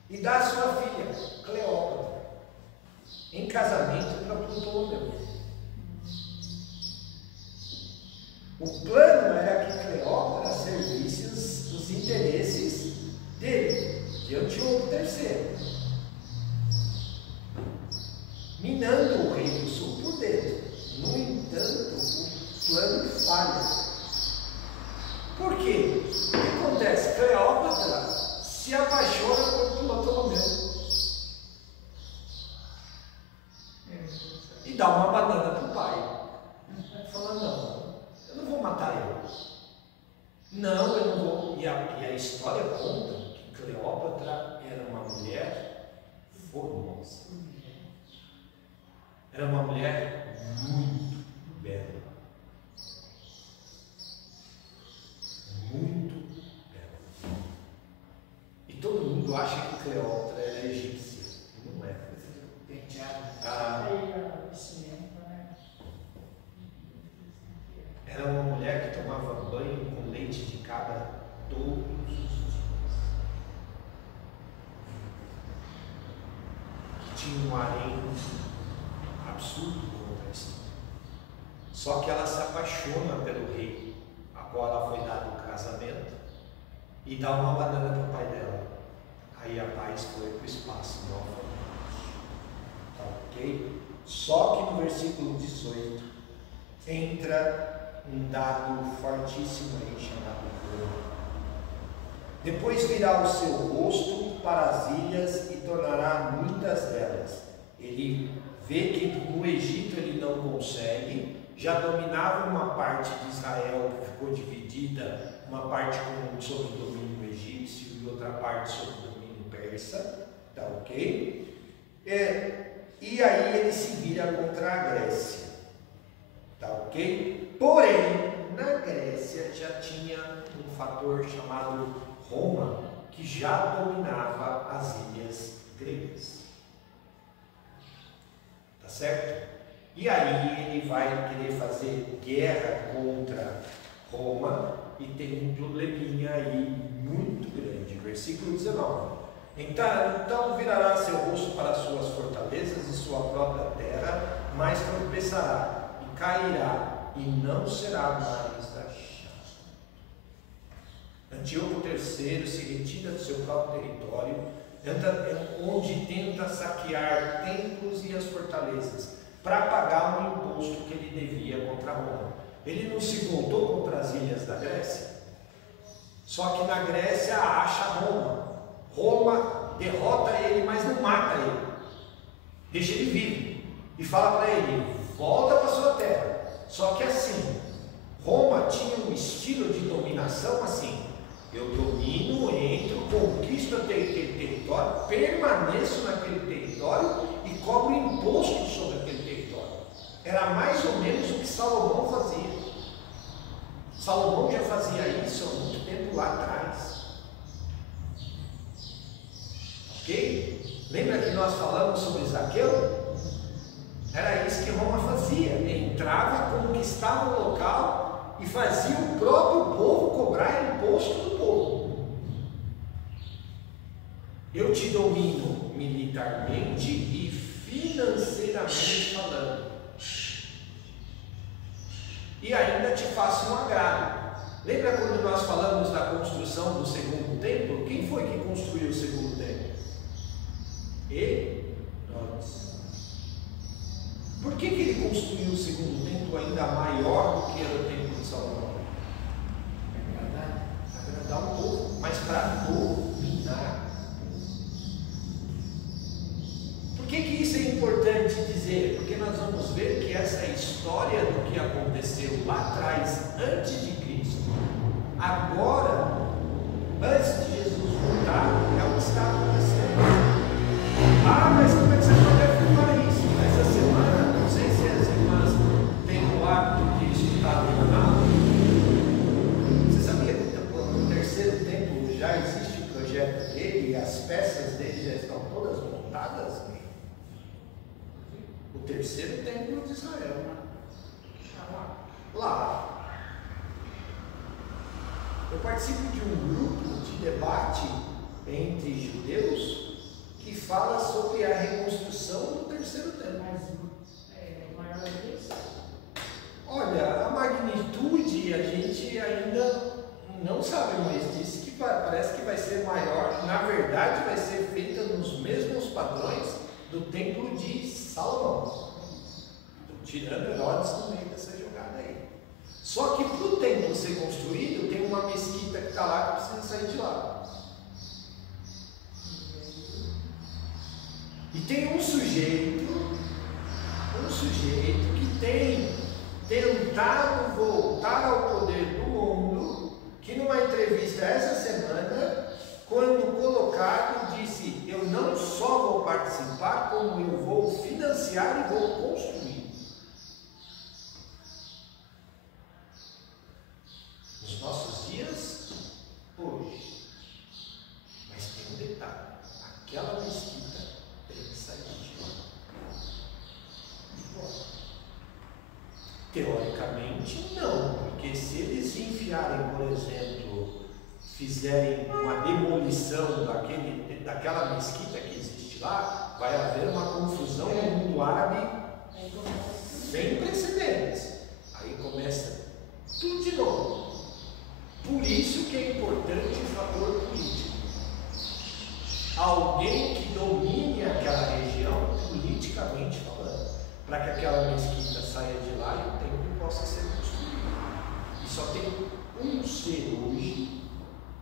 e dá a sua filha, Cleópatra, em casamento para Ptolomeu. O plano era que Cleópatra servisse os interesses dele, de Antíoco III, minando o rei do sul por dentro. No entanto, o plano falha. Por quê? O que acontece? Cleópatra se apaixona por Ptolomeu e dá uma banana para o pai. Fala, não, eu não vou matar ele. Não, eu não vou. E a história conta que Cleópatra era uma mulher formosa. Era uma mulher muito bela. Muito bela. E todo mundo acha que Cleópatra era egípcia. Não é. Ah, tinha um harém absurdo contra a história. Só que ela se apaixona pelo rei, a qual ela foi dado o casamento, e dá uma banana para o pai dela. Aí a paz foi para o espaço, não foi. Tá ok? Só que no versículo 18 entra um dado fortíssimo aí chamado Roma. Depois virá o seu rosto para as ilhas e tornará muitas delas. Ele vê que no Egito ele não consegue, já dominava uma parte de Israel que ficou dividida, uma parte sob o domínio egípcio e outra parte sob o domínio persa, tá ok? E aí ele se vira contra a Grécia, tá ok? Porém, na Grécia já tinha um fator chamado Roma, que já dominava as ilhas gregas, tá certo? E aí ele vai querer fazer guerra contra Roma e tem um probleminha aí muito grande. Versículo 19. Então virará seu rosto para as suas fortalezas e sua própria terra, mas tropeçará e cairá e não será mais achado. Antíoco III se retira do seu próprio território, onde tenta saquear templos e as fortalezas para pagar um imposto que ele devia contra Roma. Ele não se voltou contra as ilhas da Grécia? Só que na Grécia acha Roma. Roma derrota ele, mas não mata ele. Deixa ele vivo. E fala para ele, volta para sua terra. Só que assim, Roma tinha um estilo de dominação assim. Eu domino, entro, conquisto aquele território, permaneço naquele território e cobro imposto sobre aquele território. Era mais ou menos o que Salomão fazia. Salomão já fazia isso há muito tempo lá atrás. Ok? Lembra que nós falamos sobre Zaqueu? Era isso que Roma fazia. Entrava, conquistava o local e fazia o próprio povo cobrar imposto do povo. Eu te domino militarmente e financeiramente falando. E ainda te faço um agrado. Lembra quando nós falamos da construção do segundo templo? Quem foi que construiu o segundo templo? Herodes. Por que ele construiu o segundo templo ainda maior do que era o templo de Salomão? Para agradar o povo, mas para dominar. Por que isso é importante dizer? Porque nós vamos ver que essa história do que aconteceu lá atrás, antes de Cristo, agora, antes de Jesus voltar, é o que está acontecendo. Ah, mas como é que você pode afirmar isso? Essa semana, não sei se as irmãs têm o hábito de escutar o jornal. Você sabia que no terceiro templo já existe o projeto dele e as peças dele já estão todas montadas? O terceiro templo de Israel. Lá. Eu participo de um grupo de debate entre judeus que fala sobre a reconstrução do terceiro templo. Maior que isso? Olha, a magnitude a gente ainda não sabe, mas disse que parece que vai ser maior. Na verdade, vai ser feita nos mesmos padrões do templo de Salomão. Tirando Herodes no meio dessa jogada aí. Só que para o templo ser construído, tem uma mesquita que está lá que precisa sair de lá. E tem um sujeito que tem tentado voltar ao poder do mundo, que numa entrevista essa semana, quando colocado, disse: eu não só vou participar, como eu vou financiar e vou construir. Nos nossos dias, hoje. Mas tem um detalhe: aquela mesquita tem que sair de lá. Teoricamente, não, porque se eles enfiarem, por exemplo, fizerem uma demolição daquela mesquita que existe lá, vai haver uma confusão no mundo árabe sem precedentes. Aí começa tudo de novo. Por isso que é importante o fator político. Alguém que domine aquela região, politicamente falando, para que aquela mesquita saia de lá e o templo possa ser construído. E só tem um ser hoje,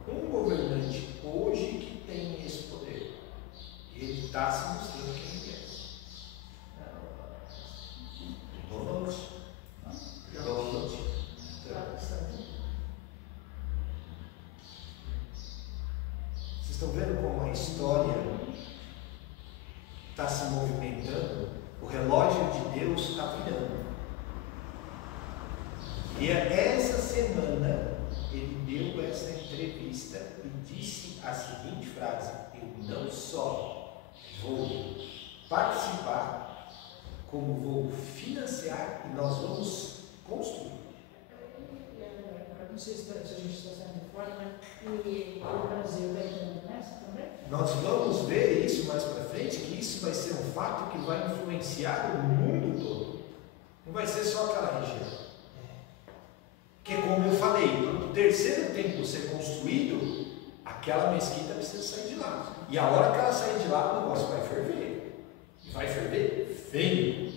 um governante hoje que tem esse poder. E ele está se mostrando quem ele é. Donald. Vocês estão vendo como a história está se movimentando? O relógio de Deus está virando. E essa semana ele deu essa entrevista e disse a seguinte frase: eu não só vou participar, como vou financiar e nós vamos construir. Não sei se a gente está saindo fora, mas e o Brasil está entrando nessa também? Nós vamos ver isso mais para frente, que isso vai ser um fato que vai influenciar o mundo todo. Não vai ser só aquela região. Porque, como eu falei, quando o terceiro templo ser construído, aquela mesquita precisa sair de lá. E a hora que ela sair de lá, o negócio vai ferver. E vai ferver feio.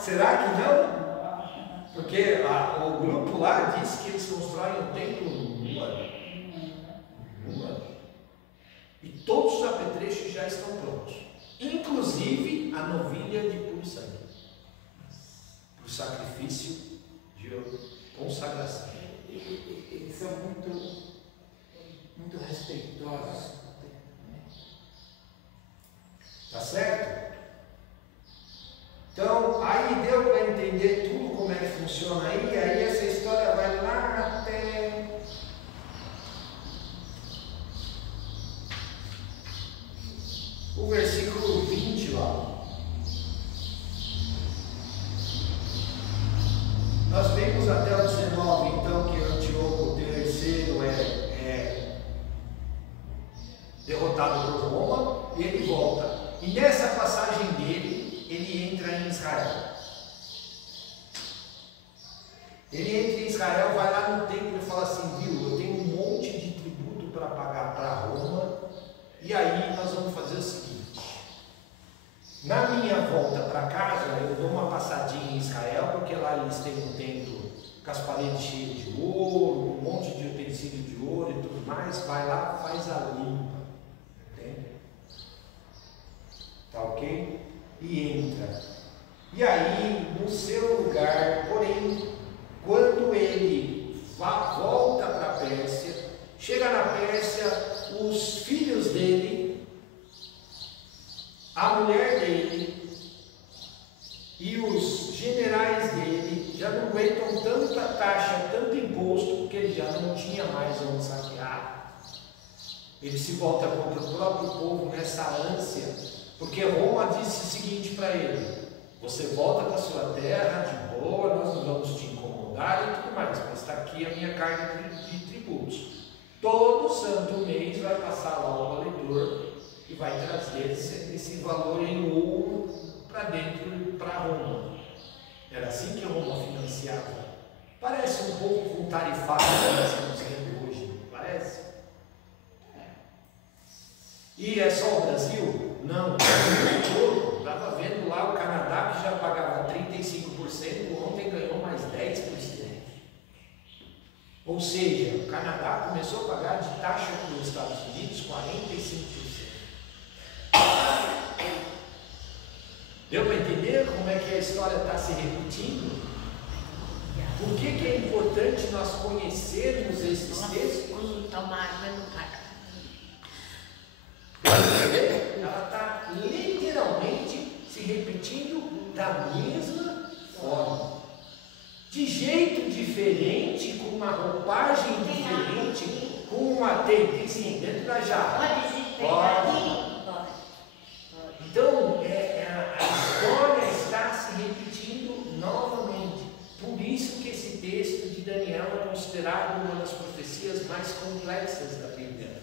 Será que não? Porque o grupo lá disse que eles constroem o templo num ano. Um ano. E todos os apetrechos já estão prontos. Inclusive a novilha de puro sangue. Para o sacrifício de consagração. Eles são muito respeitosos. Tá certo? Então, aí deu para entender tudo como é que funciona aí, e aí essa história vai lá até o versículo 20 lá. Nós vemos até o 19, então, que Antíoco III é derrotado por Roma, e ele volta. E nessa passagem dele, ele entra em Israel. Ele entra em Israel, vai lá no templo e fala assim: viu, eu tenho um monte de tributo para pagar para Roma, e aí nós vamos fazer o seguinte: na minha volta para casa, eu dou uma passadinha em Israel, porque lá eles têm um templo com as paredes cheias de ouro, um monte de utensílio de ouro e tudo mais. Vai lá, faz a limpa. Entende? Tá ok? E entra. E aí, no seu lugar, porém, quando ele volta para a Pérsia, chega na Pérsia, os filhos dele, a mulher dele e os generais dele já não aguentam tanta taxa, tanto imposto, porque ele já não tinha mais onde saquear. Ele se volta contra o próprio povo nessa ânsia. Porque Roma disse o seguinte para ele: você volta para sua terra de boa, nós não vamos te incomodar e tudo mais, mas está aqui a minha carga de tributos. Todo santo mês vai passar lá o valedor e vai trazer esse valor em ouro para dentro, para Roma. Era assim que Roma financiava. Parece um pouco com o tarifário que nós estamos tendo hoje, parece? E é só o Brasil? Não, estava vendo lá o Canadá, que já pagava 35%, ontem ganhou mais 10%. Ou seja, o Canadá começou a pagar de taxa para os Estados Unidos 45%. Deu para entender como é que a história está se repetindo? Por que é importante nós conhecermos esses textos? Ela está literalmente se repetindo da mesma forma, de jeito diferente, com uma roupagem diferente, com uma tem sim, dentro da jarra. Pode. Então a história está se repetindo novamente. Por isso que esse texto de Daniel é considerado uma das profecias mais complexas da Bíblia.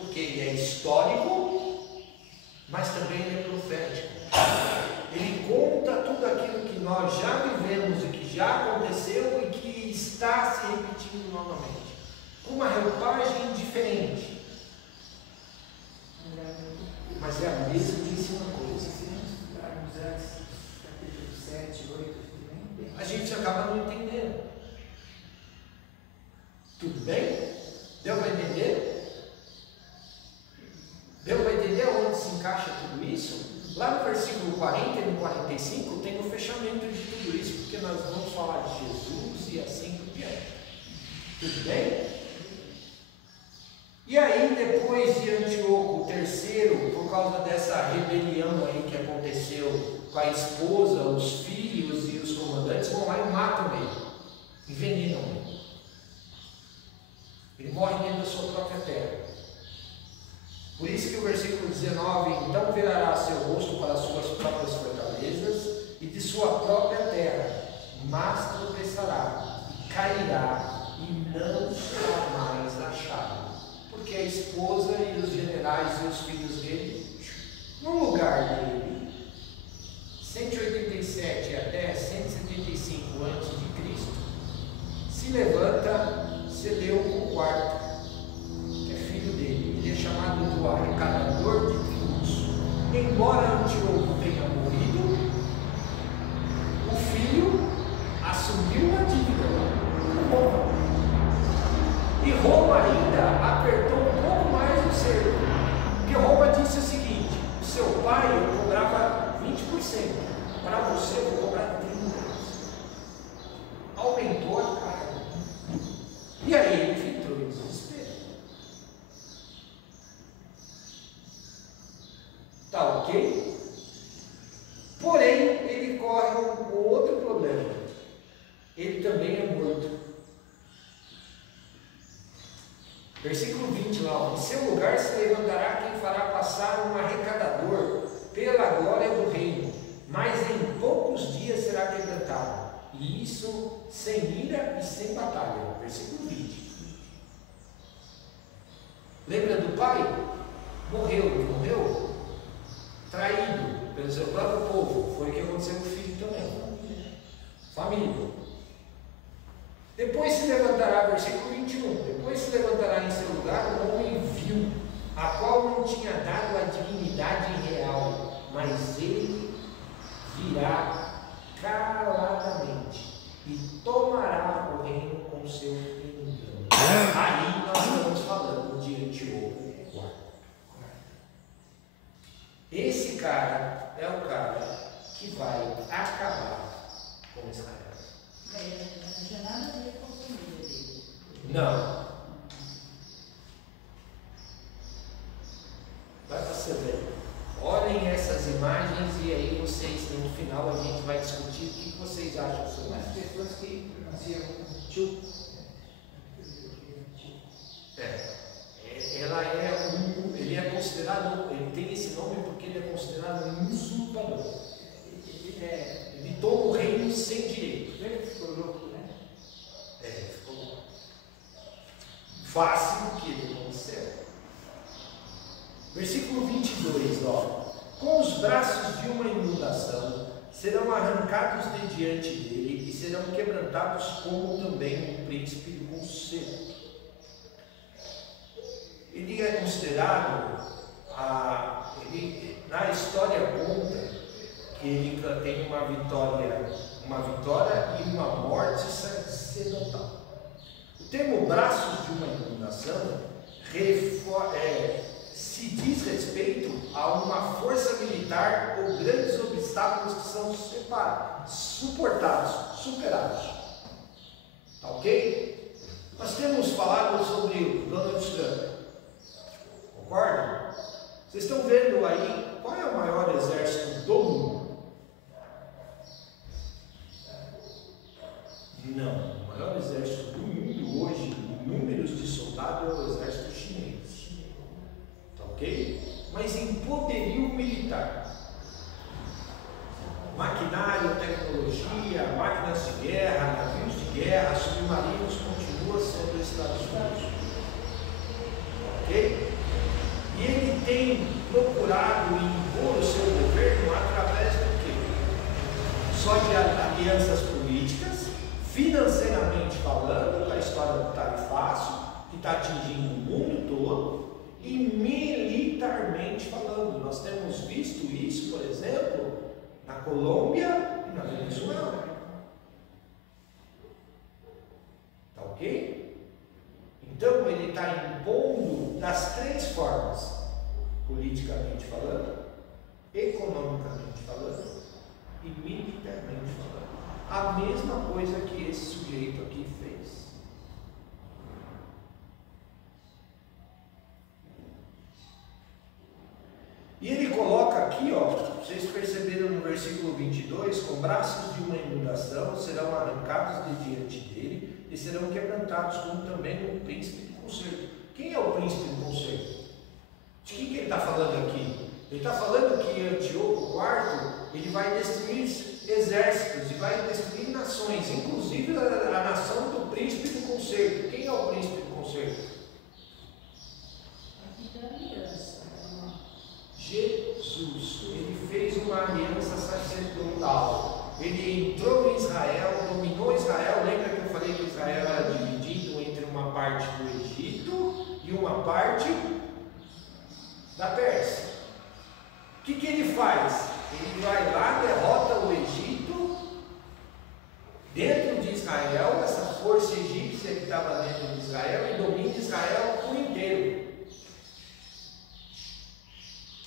porque ele é histórico, mas também ele é profético. Ele conta tudo aquilo que nós já vivemos e que já aconteceu e que está se repetindo novamente, com uma roupagem diferente, mas é a mesmíssima coisa. A gente acaba não entendendo. Tudo bem? Deu para entender? Deu para entender onde se encaixa tudo isso? Lá no versículo 40 e no 45 tem o fechamento de tudo isso, porque nós vamos falar de Jesus e assim por diante. Tudo bem? E aí, depois de Antíoco III, por causa dessa rebelião aí que aconteceu com a esposa, os filhos e os comandantes, vão lá e matam ele, envenenam ele. Ele morre dentro da sua própria terra. Por isso que o versículo 19, então virará seu rosto para as suas próprias fortalezas e de sua própria terra, mas tropeçará e cairá e não será mais achado, porque a esposa e os generais e os filhos dele, no lugar dele, 187 até 175 a.C., se levanta Seleuco IV, que é filho dele. Ele é chamado do arrecadador de tributos. Embora Antíoco tenha morrido, o filho assumiu a dívida com Roma. E Roma ainda apertou um pouco mais o cerco, porque Roma disse o seguinte: o seu pai cobrava 20%, para você eu vou cobrar 30%. Aumentou a carga. E aí ele entrou em desespero. Tá ok? Porém, ele corre um outro problema. Ele também é morto. Versículo 20 lá: em seu lugar se levantará quem fará passar um arrecadador pela glória do reino, mas em poucos dias será quebrantado, e isso sem ira e sem batalha. Versículo 20. Lembra do pai? Morreu, traído pelo seu próprio povo. Foi o que aconteceu com o filho também. Família. Depois se levantará, versículo 21, depois se levantará em seu lugar um homem vil, a qual não tinha dado a dignidade real, mas ele virá caladamente e tomará o reino com seu engano. Aí nós estamos falando de Antíoco IV. Esse cara é o cara que vai acabar com Israel. Não tinha nada a ver com a família dele. Não. Vai para você ver. Olhem essas imagens e aí vocês, no final, a gente vai discutir o que vocês acham sobre As isso. pessoas que faziam tio. Ela ele é considerado, ele tem esse nome porque ele é considerado um usurpador. Ele toma o reino sem direito. Ele ficou louco, né? Ficou louco. Fácil que ele aconteceu. Versículo 22, ó. Com os braços de uma inundação serão arrancados de diante dele e serão quebrantados como também um príncipe de um cerco. Ele é considerado, na história conta que ele tem uma vitória e uma morte sacerdotal. O termo braços de uma inundação se diz respeito a uma força militar ou grandes obstáculos que são superados. Tá ok? Nós temos falado sobre Donald Trump. Concordam? Vocês estão vendo aí qual é o maior exército do mundo? Não, o maior exército do mundo hoje, em números de soldados, é o exército chinês. Tá ok? Mas em poderio militar, maquinário, tecnologia, máquinas de guerra, navios de guerra, submarinos, continua sendo Estados Unidos. Ok? E ele tem procurado impor o seu governo através do quê? Só de alianças políticas, financeiramente falando, a história do tarifácio, que está atingindo o mundo todo, e militarmente falando. Nós temos visto isso, por exemplo, na Colômbia e na Venezuela. Tá ok? Então ele está impondo das três formas: politicamente falando, economicamente falando e militarmente falando. A mesma coisa que esse sujeito aqui fez. E ele coloca aqui, ó, vocês perceberam no versículo 22, com braços de uma inundação serão arrancados de diante dele e serão quebrantados, como também o príncipe do conselho. Quem é o príncipe do conselho? De quem que ele está falando aqui? Ele está falando que Antíoco IV, ele vai destruir exércitos e vai destruir nações, inclusive a nação do príncipe do conselho. Quem é o príncipe do conselho? Aqui está a aliança. Jesus. Ele fez uma aliança sacerdotal. Ele entrou em Israel, dominou Israel. Lembra que eu falei que Israel era dividido entre uma parte do Egito e uma parte da Pérsia? O que ele faz? Ele vai lá, derrota o Egito dentro de Israel, essa força egípcia que estava dentro de Israel, e domina Israel por inteiro.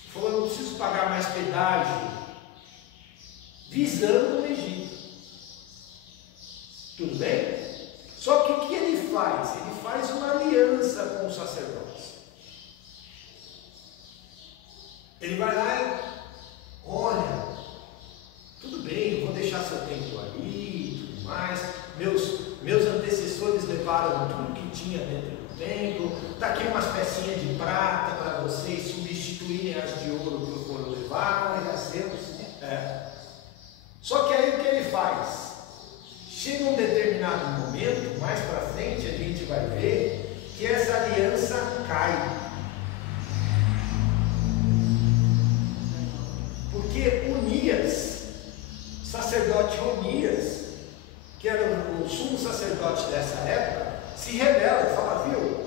Falou: eu não preciso pagar mais pedágio, visando o Egito. Tudo bem? Só que o que ele faz? Ele faz uma aliança com os sacerdotes. Ele vai lá e, olha, tudo bem, eu vou deixar seu templo ali e tudo mais. Meus antecessores levaram tudo que tinha dentro do templo. Está aqui umas pecinhas de prata para vocês substituírem as de ouro que foram levar. Só que aí o que ele faz? Chega um determinado momento, mais para frente, a gente vai ver que essa aliança cai. Porque Onias, sacerdote Onias, que era o sumo sacerdote dessa época, se rebela e fala: viu,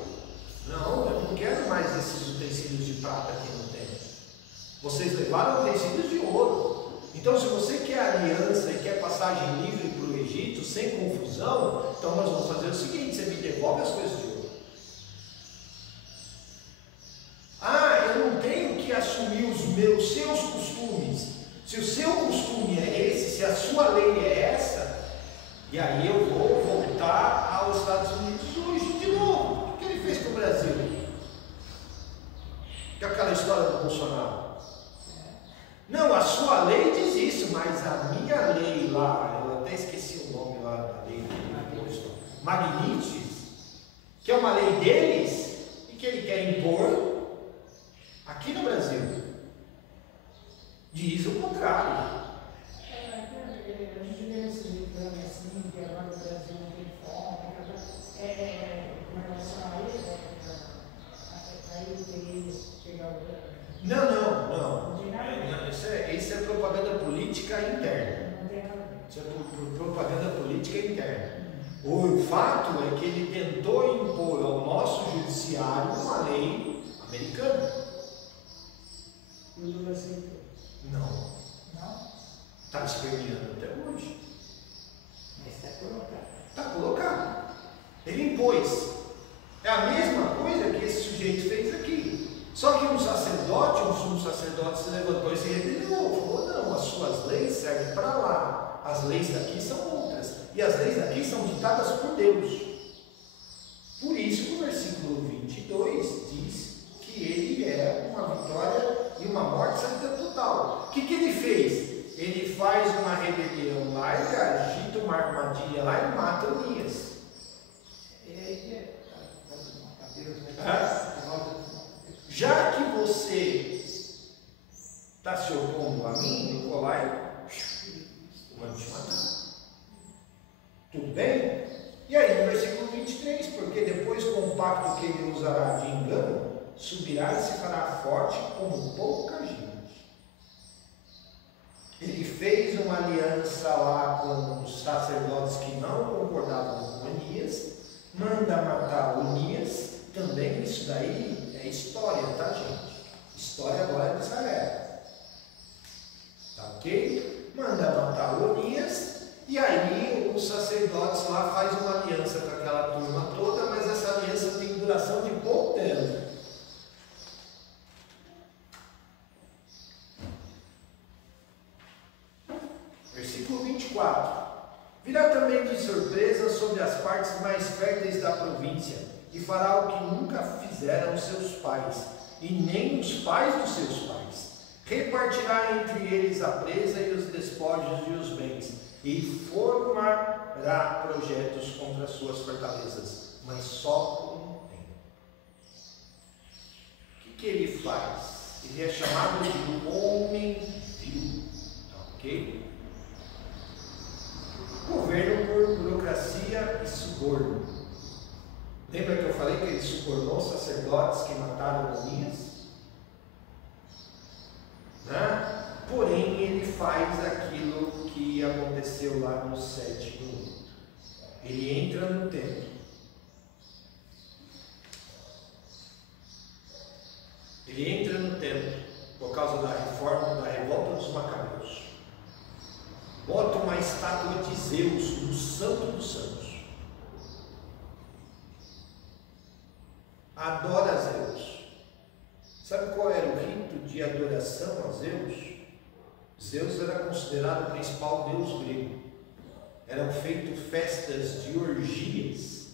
não, eu não quero mais esses utensílios de prata aqui no templo. Vocês levaram utensílios de ouro. Então, se você quer aliança e quer passagem livre para o Egito, sem confusão, então nós vamos fazer o seguinte: você me devolve as coisas de ouro. Ah, eu não tenho que assumir os seus costumes. Se o seu costume é esse, se a sua lei é essa, e aí eu vou voltar aos Estados Unidos hoje de novo. O que ele fez com o Brasil? Que é aquela história do Bolsonaro. Não, a sua lei diz isso, mas a minha lei lá, eu até esqueci o nome lá da lei do imposto, Magnites, que é uma lei deles e que ele quer impor aqui no Brasil. Diz o contrário. A gente vê esse reclame assim, que agora o Brasil não tem fome, com relação a ele, aí eu teria pegar o. Não. Isso é propaganda política interna. Isso é propaganda política interna. O fato é que ele tentou impor ao nosso judiciário uma lei americana. E o Lula aceitou? Não. Não? Está esperneando até hoje. Mas está colocado. Está colocado. Ele impôs. É a mesma coisa que esse sujeito fez aqui. Só que um sumo sacerdote se levantou e se rebelou. Falou: não, as suas leis servem para lá. As leis daqui são outras. E as leis daqui são ditadas por Deus. Por isso que o versículo 22 diz que ele é uma vitória e uma morte sacerdotal. O que ele fez? Ele faz uma rebelião lá, ele agita uma armadilha lá e mata Onias. Já que você está se opondo a mim, eu vou lá e vou te matar. Tudo bem? E aí no versículo 23, porque depois com o pacto que ele usará de engano, subirá e se fará forte como pouca gente. Ele fez uma aliança lá com os sacerdotes que não concordavam com Onias, manda matar Onias, também isso daí é história, tá, gente? História agora de Israel. Tá ok? Manda matar Onias, e aí os sacerdotes lá fazem uma aliança com aquela turma toda, mas essa aliança tem duração de pouco tempo. Versículo 24. Virá também de surpresa sobre as partes mais férteis da província, e fará o que nunca fizeram os seus pais, e nem os pais dos seus pais. Repartirá entre eles a presa e os despojos e os bens, e formará projetos contra as suas fortalezas, mas só por um tempo. O que ele faz? Ele é chamado de homem vil, ok? Governo por burocracia e suborno. Lembra que eu falei que ele subornou sacerdotes que mataram Onias? Né? Porém, ele faz aquilo que aconteceu lá no 7:1. Ele entra no templo. Ele entra no templo por causa da reforma, da revolta dos Macabeus. Bota uma estátua de Zeus, do Santo dos Santos. Adora Zeus. Sabe qual era o rito de adoração a Zeus? Zeus era considerado o principal deus grego. Eram feitas festas de orgias.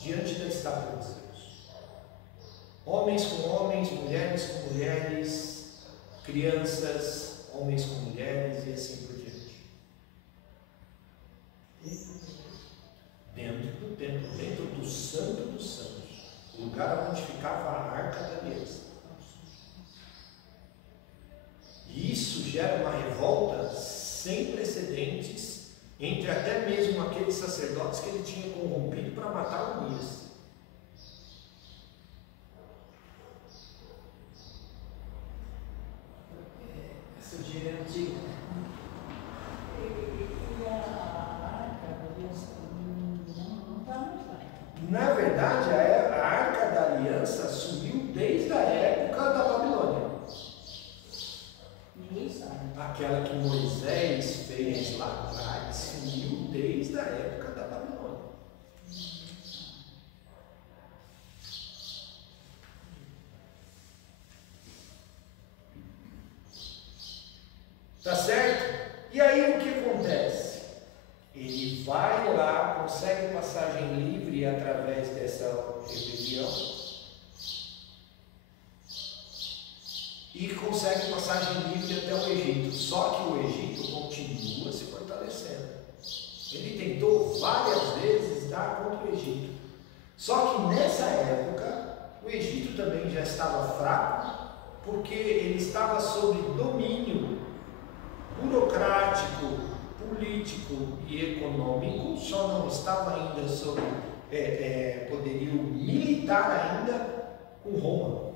Diante da estátua de Zeus. Homens com homens, mulheres com mulheres, crianças, homens com mulheres e assim por diante. Dentro do templo, dentro do Santo dos Santos, o lugar onde ficava a Arca da Aliança. E isso gera uma revolta sem precedentes entre até mesmo aqueles sacerdotes que ele tinha corrompido para matar Onias. Essa gíria é antiga. E a arca da aliança não está mais lá. Na verdade, a Arca da Aliança sumiu desde a época da Babilônia. Ninguém sabe. Aquela que Moisés fez lá atrás sumiu desde a época da Babilônia. Tá certo? E aí o que acontece? Ele vai lá, consegue passagem livre através dessa rebelião e consegue passagem livre até o Egito. Só que o Egito continua se fortalecendo. Ele tentou várias vezes dar contra o Egito. Só que nessa época o Egito também já estava fraco, porque ele estava sob domínio burocrático, político e econômico, só não estava ainda sob poderio militar ainda com Roma.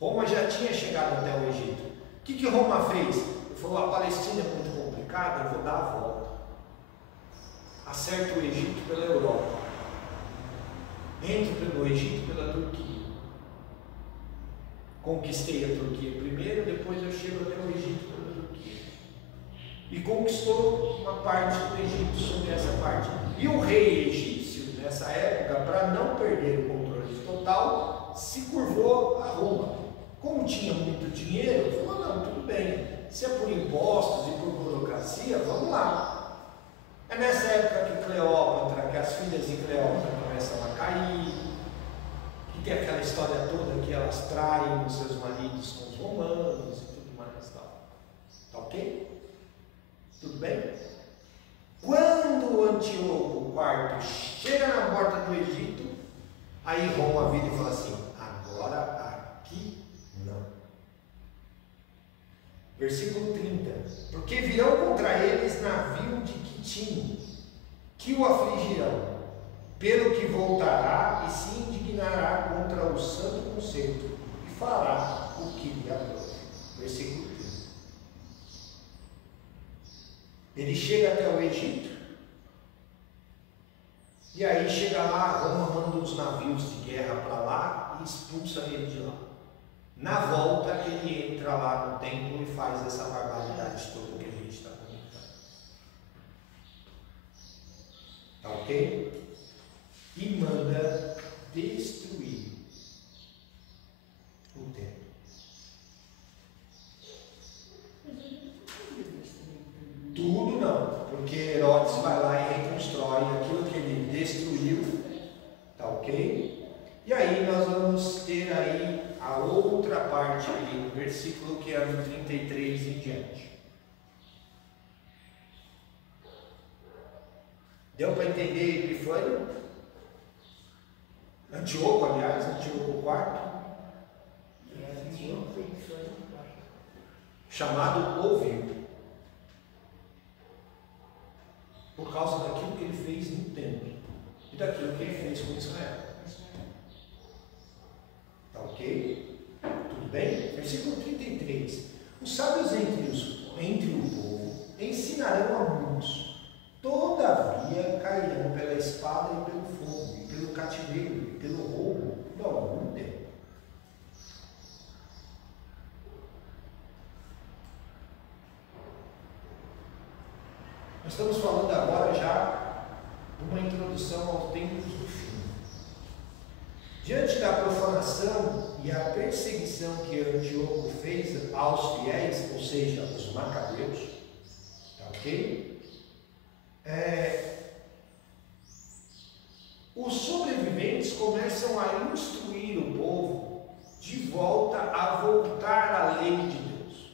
Roma já tinha chegado até o Egito. O que Roma fez? Ele falou: a Palestina é muito complicada, eu vou dar a volta. Acerta o Egito pela Europa. Entro pelo Egito pela Turquia. Conquistei a Turquia primeiro, depois eu chego até o Egito pela Turquia. E conquistou uma parte do Egito sobre essa parte. E o rei egípcio, nessa época, para não perder o controle total, se curvou a Roma. Como tinha muito dinheiro, falou: não, tudo bem, se é por impostos e por burocracia, vamos lá. É nessa época que Cleópatra, que as filhas de Cleópatra começam a cair, que tem aquela história toda que elas traem os seus maridos com os romanos e tudo mais. Tá ok? Tudo bem? Quando o Antíoco IV chega na porta do Egito, aí Roma vira e fala assim: agora aqui não. Versículo 30. Porque virão contra eles navio de Quitim. que o afligirão, pelo que voltará e se indignará contra o santo concerto e fará o que lhe aprove. Versículo 30. Ele chega até o Egito, e aí chega lá, Roma manda os navios de guerra para lá e expulsa ele de lá. Na volta ele entra lá no templo e faz essa barbaridade toda que a gente está comentando. Tá ok? E manda destruir o templo. Tudo não, porque Herodes vai lá e reconstrói aquilo que ele destruiu, tá ok? E aí nós vamos ter aí a outra parte ali do versículo, que é do 33 em diante. Deu para entender Epifânio? Antíoco, aliás, Antíoco IV, chamado Ouviu, por causa daquilo que ele fez no templo e daquilo que ele fez com Israel. Tá ok? Tudo bem? Versículo 33. Os sábios entre o povo ensinarão a muitos, todavia cairão pela espada e pelo fogo, e pelo cativeiro, e pelo roubo de algum tempo. Nós estamos falando agora já de uma introdução aos tempos do fim. Diante da profanação e a perseguição que Antíoco fez aos fiéis, ou seja, os macabeus, tá ok? Os sobreviventes começam a instruir o povo de volta a voltar à lei de Deus,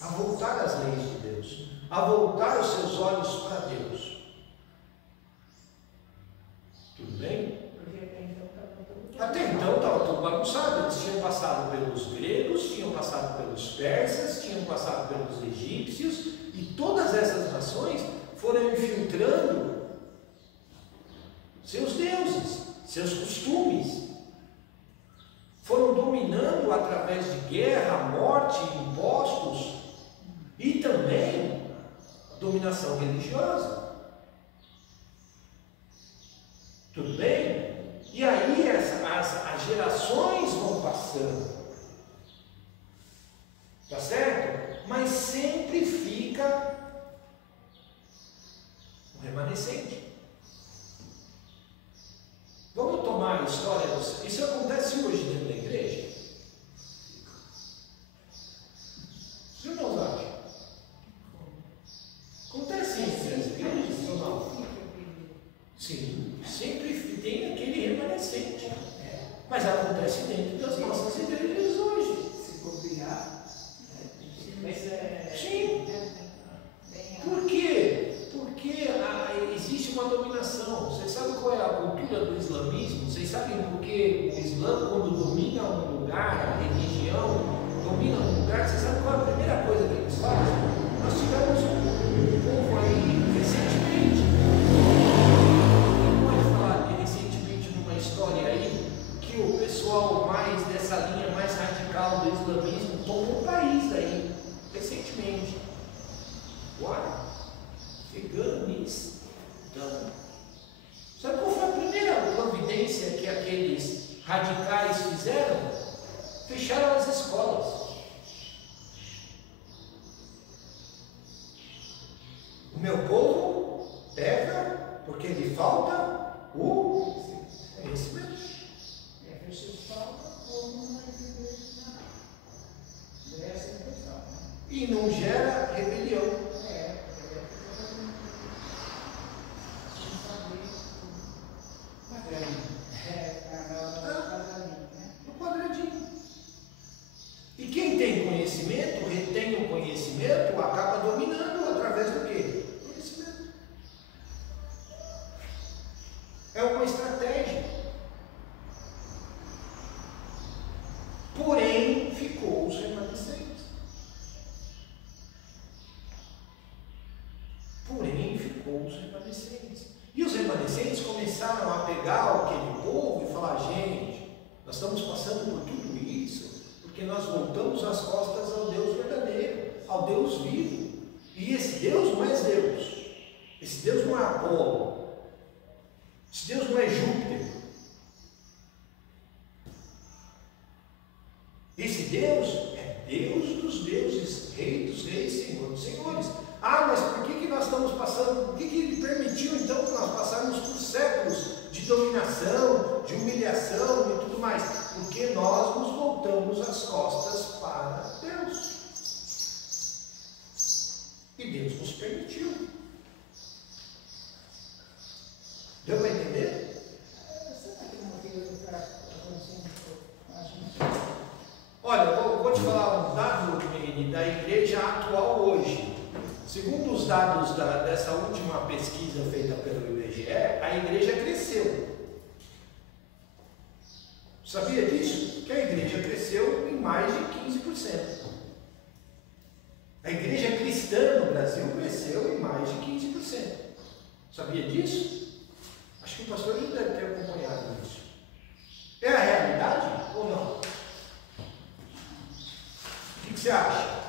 a voltar às leis de Deus, a voltar os seus olhos para Deus. Tudo bem? Até então estava tudo bagunçado. Eles tinham passado pelos gregos, tinham passado pelos persas, tinham passado pelos egípcios, e todas essas nações foram infiltrando seus deuses, seus costumes, foram dominando através de guerra, morte, impostos e também dominação religiosa. Tudo bem? E aí as gerações vão passando, tá certo? Mas sempre fica o remanescente. Vamos tomar a história isso acontece hoje dentro da igreja? Os irmãos acham? Acontece isso nas igrejas ou não? Sim, sempre tem aquele remanescente. Mas acontece dentro das nossas igrejas hoje. Se copiar, Sim. Por quê? Porque existe uma dominação. Vocês sabem qual é a cultura do islamismo? Vocês sabem por que o Islã, quando domina um lugar, a religião domina um lugar, vocês sabem qual é a primeira coisa que eles fazem? Nós tivemos um povo aí recentemente. Quem pode falar de recentemente numa história aí que o pessoal mais dessa linha mais radical do islamismo tomou um país daí, recentemente? Uai! Afeganistão. Sabe qual foi a primeira providência que aqueles radicais fizeram? Fecharam as escolas. O meu povo pega porque lhe falta o conhecimento. E não gera rebelião. No quadradinho. E quem tem conhecimento, retém o conhecimento, acaba dominando através do quê? Conhecimento. É uma estratégia. Porém, ficou os remanescentes. remanescentes. E os remanescentes começaram a pegar aquele povo e falar: gente, nós estamos passando por tudo isso porque nós voltamos as costas ao Deus verdadeiro, ao Deus vivo. E esse Deus não é Deus. Esse Deus não é Apolo. Esse Deus não é Júpiter. Esse Deus é Deus dos deuses, Rei dos reis, Senhor dos senhores. Ah, mas por que nós estamos passando, por que Ele permitiu então que nós passáramos por séculos de dominação, de humilhação e tudo mais? Porque nós nos voltamos as costas para Deus. E Deus nos permitiu. Deu para entender? Olha, eu vou te falar um dado da igreja atual hoje. Segundo os dados dessa última pesquisa feita pelo IBGE, a igreja cresceu. Sabia disso? Que a igreja cresceu em mais de 15%. A igreja cristã no Brasil cresceu em mais de 15%. Sabia disso? Acho que o pastor já deve ter acompanhado isso. É a realidade ou não? O que você acha?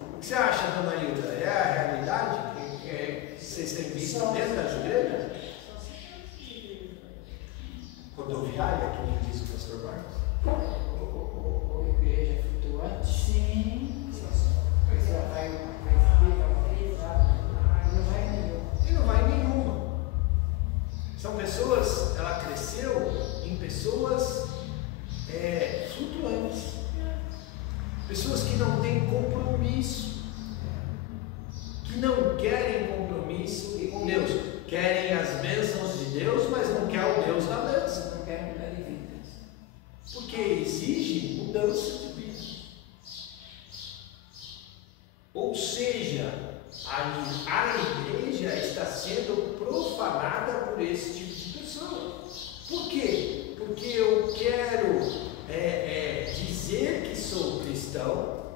O que você acha, dona Hilda? É a realidade que vocês têm visto dentro das igrejas? Rodoviária, que nem diz o pastor Marcos? Ou igreja flutuante? Sim. Você vai explicar uma vez, e não vai nenhum. E não vai nenhuma. São pessoas, ela cresceu em pessoas flutuantes. Pessoas que não têm compromisso. Que não querem compromisso com Deus. Querem as bênçãos de Deus, mas não querem o Deus da bênção. Não quer mudar de vida. Porque exige mudança de vida. Ou seja, a igreja está sendo profanada por esse tipo de pessoa. Por quê? Porque eu quero dizer que sou cristão,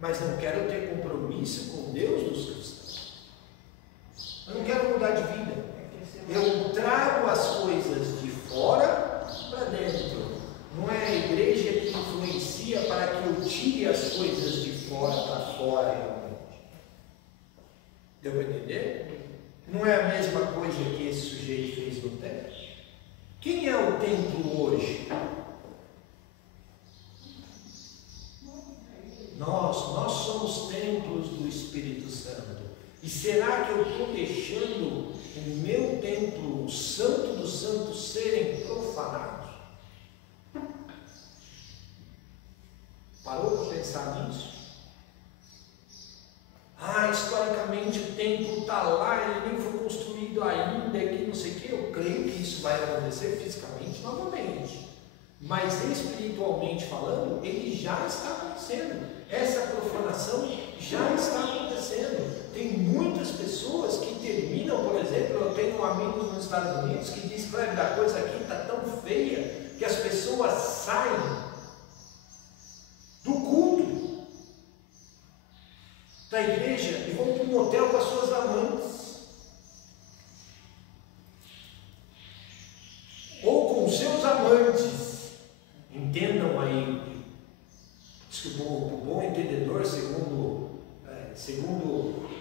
mas não quero ter compromisso com Deus dos cristãos. Eu não quero mudar de vida. Eu trago as coisas de fora para dentro. Não é a igreja que influencia para que eu tire as coisas de fora para fora realmente. Deu para entender? Não é a mesma coisa que esse sujeito fez no templo? Quem é o templo hoje? Nós somos templos do Espírito Santo. E será que eu estou deixando o meu templo, o Santo dos Santos, serem profanados? Parou para pensar nisso? Historicamente o templo está lá, ele nem foi construído ainda, que não sei o que. Eu creio que isso vai acontecer fisicamente novamente. Mas espiritualmente falando, ele já está acontecendo. Essa profanação já está acontecendo. Tem muitas pessoas que terminam, por exemplo, eu tenho amigos nos Estados Unidos que dizem: Cleber, a coisa aqui está tão feia que as pessoas saem do culto da igreja e vão para um motel com as suas amantes ou com seus amantes. Entendam aí, diz que o bom entendedor, segundo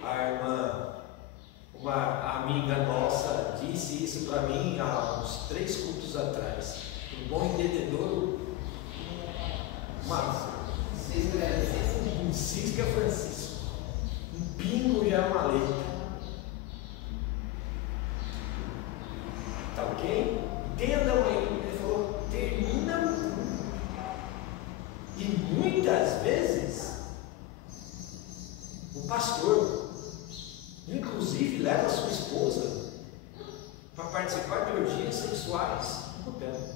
a irmã, uma amiga nossa disse isso para mim há uns 3 cultos atrás. O bom entendedor, um cisco é Francisco, um pingo já é uma letra. Tá ok? Entendam aí, ele falou, termina o culto. E muitas vezes o pastor, inclusive, leva a sua esposa para participar de orgias sexuais no templo.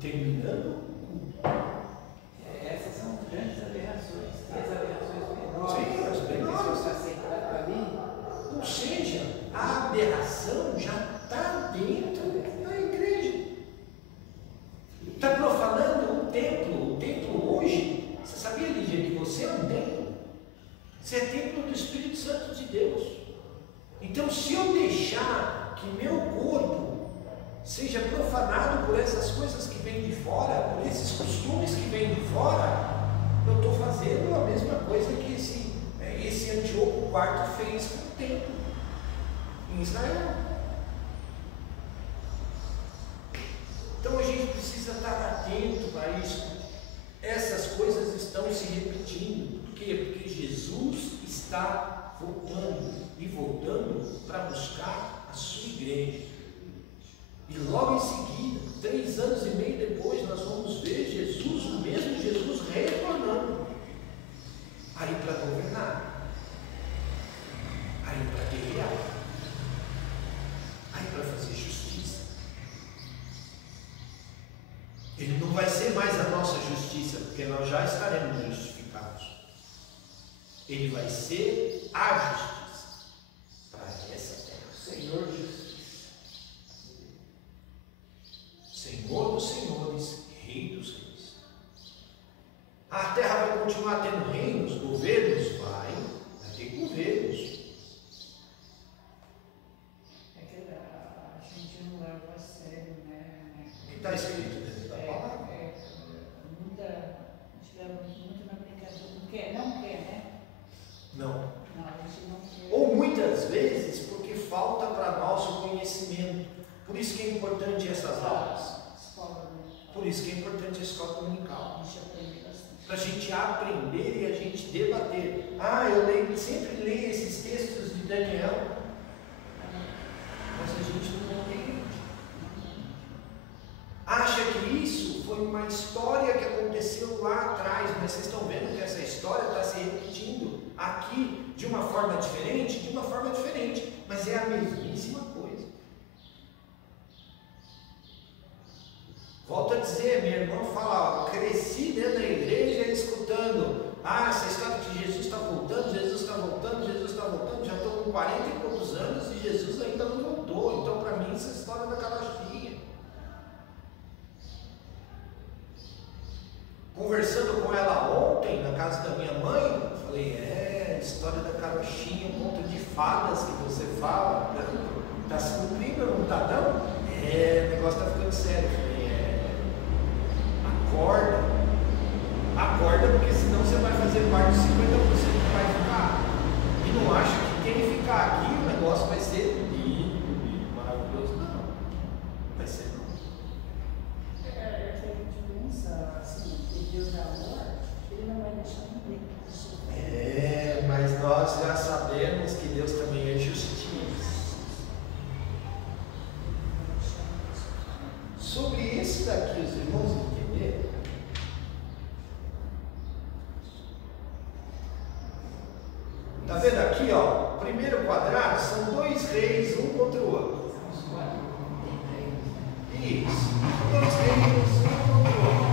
Terminando o culto. Essas são grandes aberrações. Tem as aberrações menores. Sim, as menores. Para mim. Ou seja, a aberração já está dentro da igreja. Está profanando o templo. O templo hoje, você sabia, Lidia, você é um templo. Você é templo do Espírito Santo de Deus. Então, se eu deixar que meu corpo seja profanado por essas coisas que vêm de fora, por esses costumes que vêm de fora, eu estou fazendo a mesma coisa que esse Antíoco IV fez com o templo em Israel. Então a gente precisa estar atento a isso. Essas coisas estão se repetindo. Por quê? Porque Jesus está voltando e voltando para buscar a sua igreja. E logo em seguida, 3 anos e meio depois, nós vamos ver Jesus, o mesmo Jesus, retornando aí para governar, aí para guerrear, aí para fazer justiça. Ele não vai ser mais a nossa justiça, porque nós já estaremos justificados. Ele vai ser a justiça para essa terra. Senhor justiça. Senhor dos senhores, Rei dos reis. A terra vai continuar tendo reinos, governos? Vai ter governos. É que a gente não leva a sério, né? O que está escrito dentro da palavra? A gente leva muito na brincadeira. Não quer, né? Não. Não, a gente não quer. Ou muitas vezes porque falta para nós o conhecimento. Por isso que é importante essas aulas. Por isso que é importante a escola dominical. Para a gente aprender e a gente debater. Eu sempre leio esses textos de Daniel, mas a gente não entende. Acha que isso foi uma história que aconteceu lá atrás, mas vocês estão vendo que essa história está se repetindo aqui de uma forma diferente? De uma forma diferente, mas é a mesmíssima coisa. Volto a dizer, minha irmã fala, cresci dentro da igreja escutando, essa história de que Jesus está voltando, Jesus está voltando, Jesus está voltando, já estou com 40 e poucos anos e Jesus ainda não voltou, então para mim isso é história da carochinha. Conversando com ela ontem, na casa da minha mãe, falei, história da carochinha, um conto de fadas que você fala, está se cumprindo, não está não? O negócio está ficando sério. Acorda, porque senão você vai fazer parte dos 50% que vai ficar. E não acha que quem ficar aqui o negócio vai ser lindo, maravilhoso. Não, vai ser não. A gente pensa assim, que Deus é amor, Ele não vai deixar ninguém. Mas nós já sabemos que Deus também é justiça. Sobre esse daqui, os irmãos entenderam? Está vendo aqui, ó? Primeiro quadrado são 2 reis, um contra o outro. Isso. São 2 reis, um contra o outro.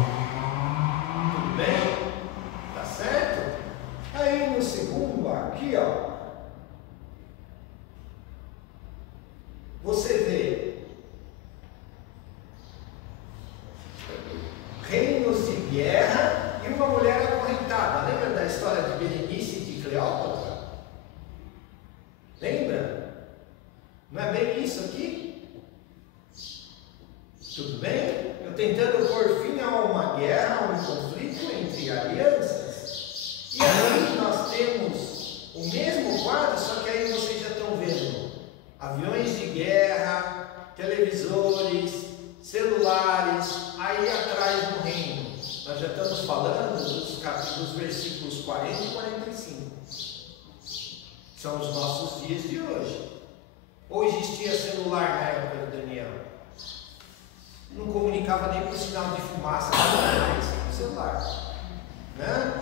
Tudo bem? Tá certo? Aí no segundo, aqui, ó. Você vê reinos de guerra e uma mulher acorrentada. Lembra da história de Berenice e de Cleópatra? Lembra? Não é bem isso aqui? Tudo bem? Eu tentando pôr fim a uma guerra, a um conflito entre alianças. E aí nós temos o mesmo quadro, só que aí vocês já estão vendo aviões de guerra, televisores, celulares, aí atrás no reino. Nós já estamos falando dos versículos 40 e 45. São os nossos dias de hoje. Ou existia celular na época de Daniel? Não comunicava nem por sinal de fumaça, mais com o celular. Né?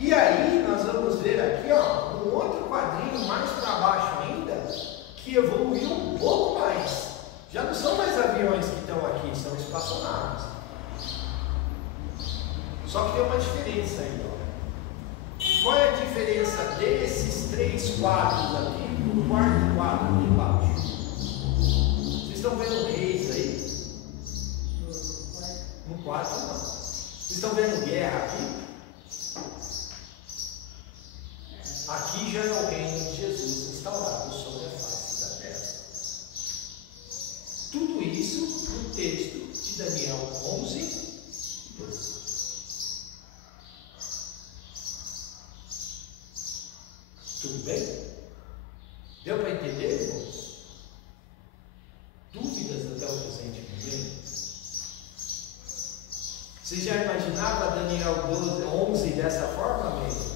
E aí nós vamos ver aqui, ó, um outro quadrinho mais para baixo ainda, que evoluiu um pouco mais. Já não são mais aviões que estão aqui, são espaçonaves. Só que tem uma diferença aí, ó. Qual é a diferença desses 3 quadros aqui do quarto quadro aqui embaixo? Vocês estão vendo reis aí? No quarto não. Vocês estão vendo guerra aqui? aqui já é o reino de Jesus instaurado sobre a face da terra. Tudo isso no texto de Daniel 11, 12. Tudo bem? Deu para entender, irmãos? Dúvidas até o presente momento? Você já imaginava Daniel 11 dessa forma mesmo?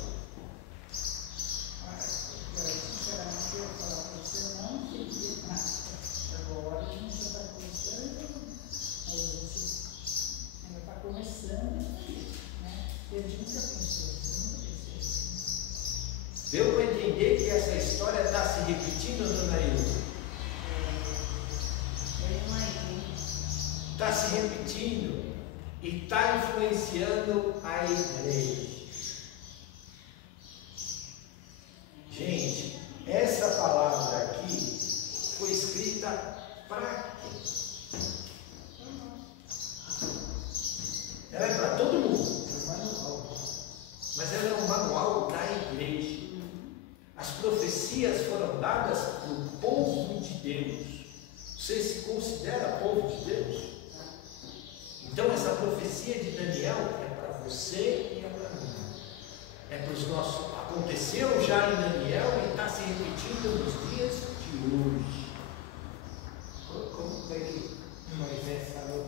Sinceramente, eu falar para você, eu não entendi nada. Agora a gente já está começando, a gente ainda está começando, né? E a gente nunca pensou assim. Deu para entender que essa história está se repetindo, dona Ilma? Eu imagino. Está se repetindo e está influenciando a igreja. Gente, essa palavra aqui foi escrita para quê? Ela é para todo mundo, mas ela é um manual da igreja. As profecias foram dadas para o povo de Deus. Você se considera povo de Deus? Então essa profecia de Daniel é para você e é para mim. É para os nossos. Aconteceu já em Daniel e está se repetindo nos dias de hoje. Como é que Moisés falou?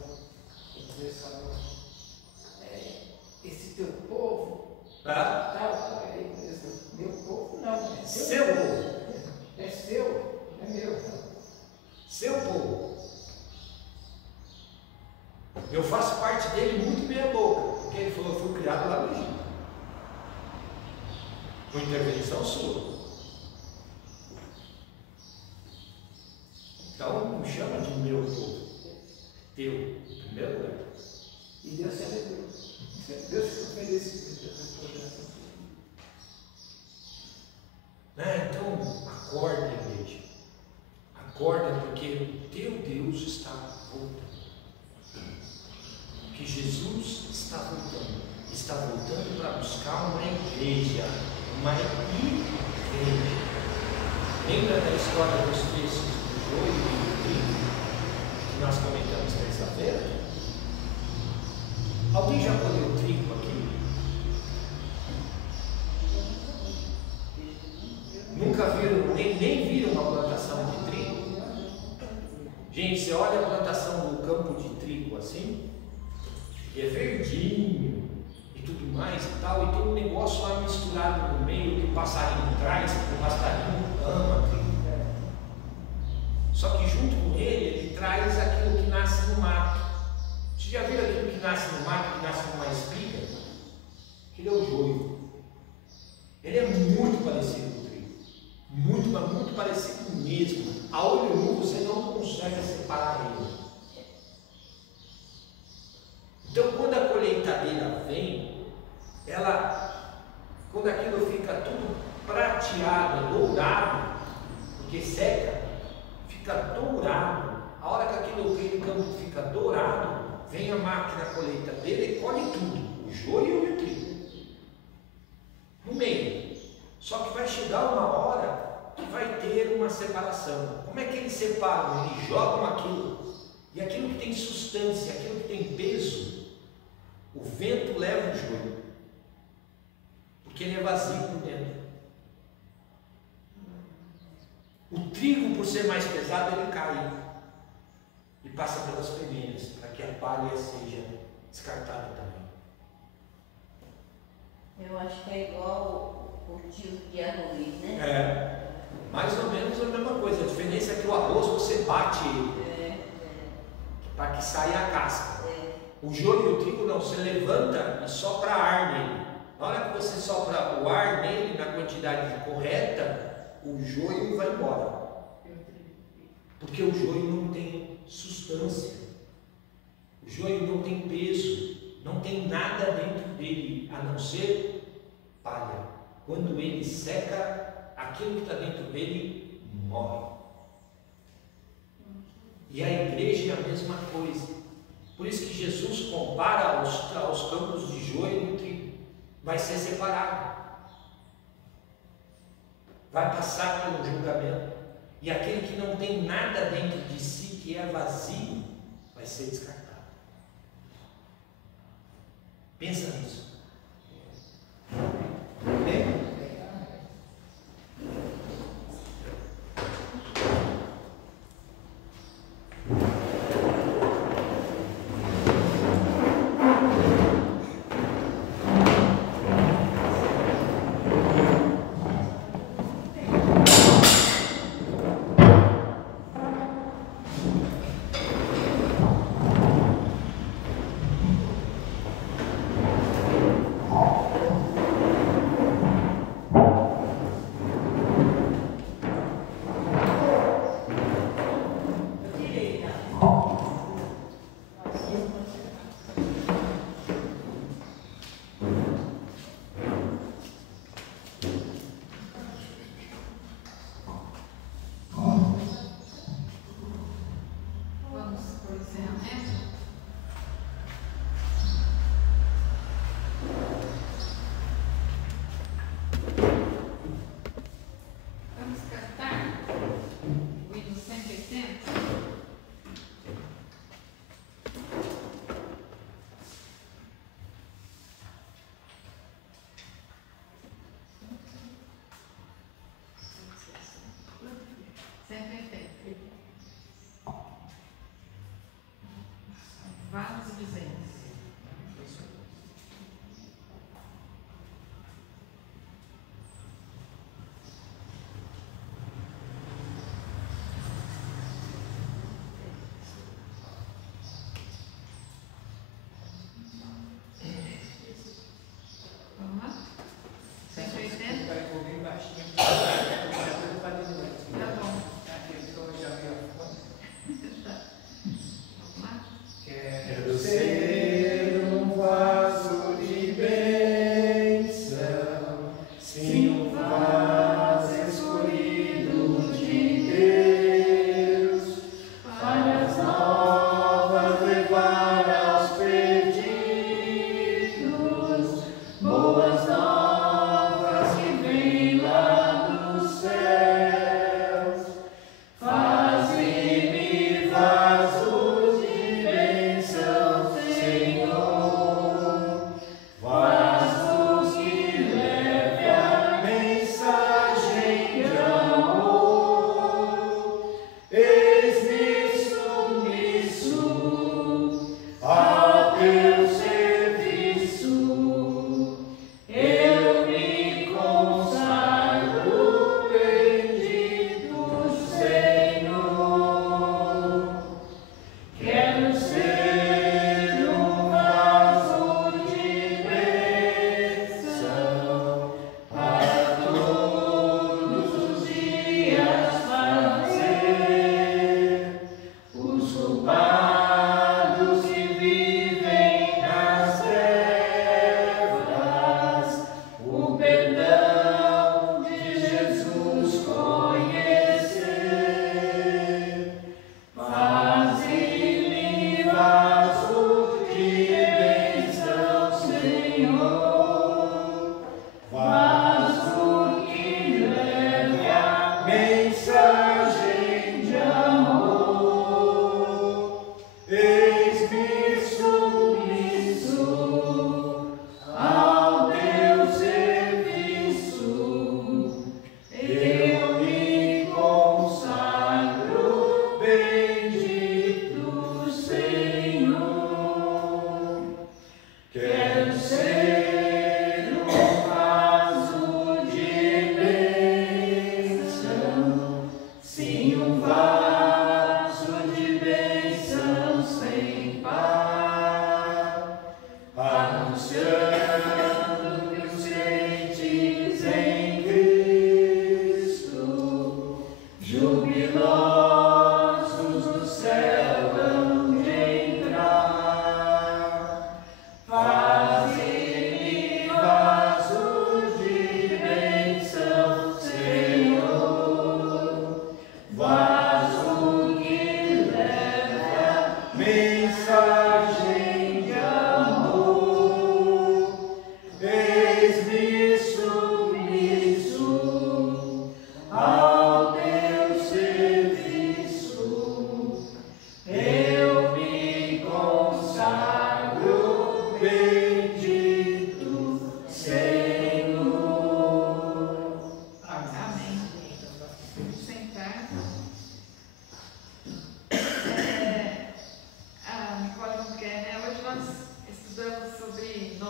Deus falou, esse teu povo, tal, meu povo não, é Seu povo. É seu, é meu. Seu povo. Eu faço parte dele muito meia boca, porque ele falou, eu fui criado lá no Egito. Com intervenção sua. Então não chama de meu povo. Teu, em primeiro lugar. E Deus se alegrou. Deus ficou feliz com essa programação. Então, acorda, igreja. Acorda, porque o teu Deus está voltando. Que Jesus está voltando. Está voltando para buscar uma igreja. Uma igreja. Lembra da história dos textos do joio e do trigo que nós comentamos terça-feira? Alguém já colheu trigo aqui? Nunca viram, nem viram uma plantação de trigo? Gente, você olha a plantação do campo de trigo assim, é verdinho e tudo mais e tal, e tem um negócio lá misturado no meio que o passarinho traz, porque o passarinho ama trigo. Só que junto com ele traz aquilo que nasce no mato. Você já viu aquilo que nasce no mato, que nasce numa espiga? Aquele é o joio. Ele é muito parecido com o trigo. Muito parecido mesmo. A olho nu você não consegue separar ele. Então quando a colheitadeira vem, quando aquilo fica tudo prateado, dourado, porque seca, fica dourado. A hora que aquele campo fica dourado, vem a máquina colheitadeira e colhe tudo, o joio e o trigo. No meio. Só que vai chegar uma hora que vai ter uma separação. Como é que eles separam? Eles jogam aquilo. E aquilo que tem substância, aquilo que tem peso, o vento leva o joio. Porque ele é vazio por dentro. O trigo, por ser mais pesado, ele cai e passa pelas peneiras, para que a palha seja descartada também. Eu acho que é igual o cultivo de arroz, né? É, mais ou menos a mesma coisa. A diferença é que o arroz você bate para que saia a casca. O joio e o trigo não, você levanta e sopra ar nele. Na hora que você sopra o ar nele na quantidade correta, o joio vai embora. Porque o joio não tem substância. O joio não tem peso. Não tem nada dentro dele, a não ser palha. Quando ele seca, aquilo que está dentro dele morre. E a igreja é a mesma coisa. Por isso que Jesus compara aos campos de joio e trigo. Vai ser separado. vai passar pelo julgamento. E aquele que não tem nada dentro de si, que é vazio, vai ser descartado. Pensa nisso. Amém?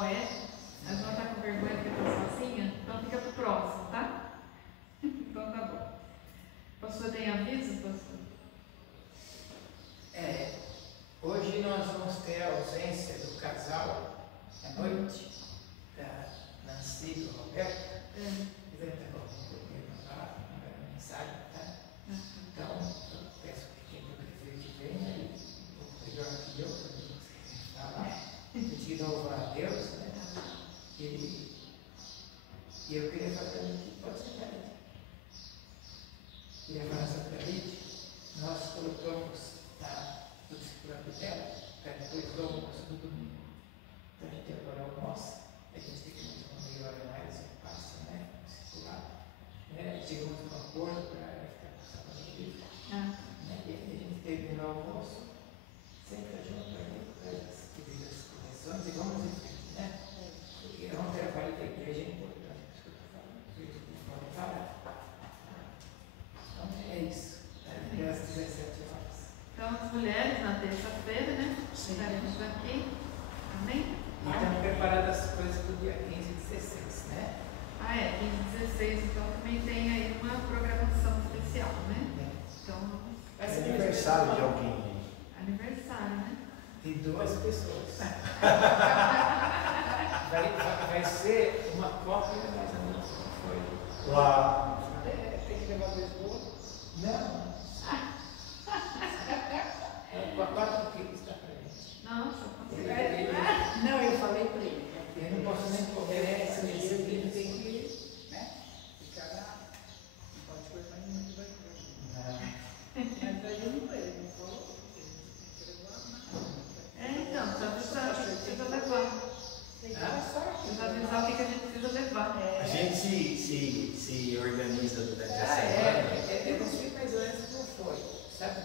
Noé. A João está com vergonha porque está sozinha, então fica para o próximo, tá? Então tá bom. Pastor, tem aviso, pastor? Hoje nós vamos ter a ausência do casal à noite, da Nancy e do Roberto. Ele está com algum problema lá, na mensagem, tá? Então, eu peço que quem prefere que venha e um pouco melhor que eu, para você falar. De louvar a Deus, né? E eu queria falar para mim, pode ser para mim. Queria falar sobre a Lid. Nós colocamos no discipulado dela, para depois do almoço do domingo. Então a gente agora almoça, a gente tem que ir uma meia hora mais e passa, né? Discipulado. Né? Chegamos a um acordo para ela ficar com o sábado livre. Né? E aí a gente termina o almoço, senta junto ali, faz as devidas correções e vamos em frente, né? Porque é um trabalho da igreja importante, isso que eu estou falando, que não pode parar. Então é isso, até às 17 horas. Então, as mulheres, na terça-feira, né? Estaremos aqui. Amém? E estamos preparando as coisas para o dia 15 e 16, né? 15 e 16, então também tem aí uma programação especial, né? Então, Vai É ser aniversário de alguém. aniversário, né? de 2 pessoas. vai ser uma cópia mais ou menos como foi. Lá. Tem que levar dois bolos. Não. 4 quilos está para gente. Nossa, consegui. Não, eu falei para ele. Eu não posso nem comer esse dia, ele tem que. Né? Ficar lá. Não pode cortar muito da coisa. Não. Mas aí eu não ele não falou. Tem que levar nada. Então, só avisar o que precisa levar. Tem que dar sorte. Precisa avisar o que a gente precisa levar. A gente se organiza durante a semana. Eu não sei mais ou menos como foi. Sabe?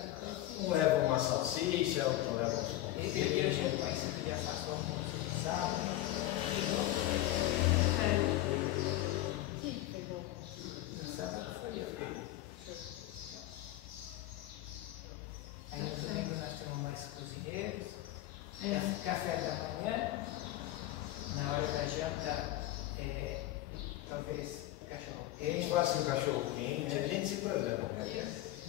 Um leva uma salsicha, outro leva uns pão. Eu já conheci que já faço almoço de sábado. Quem pegou? No sábado foi eu. Aí no domingo nós temos mais cozinheiros. Café da manhã. Na hora da janta, talvez cachorro A gente quente. faz um cachorro quente, a gente se programa, né? A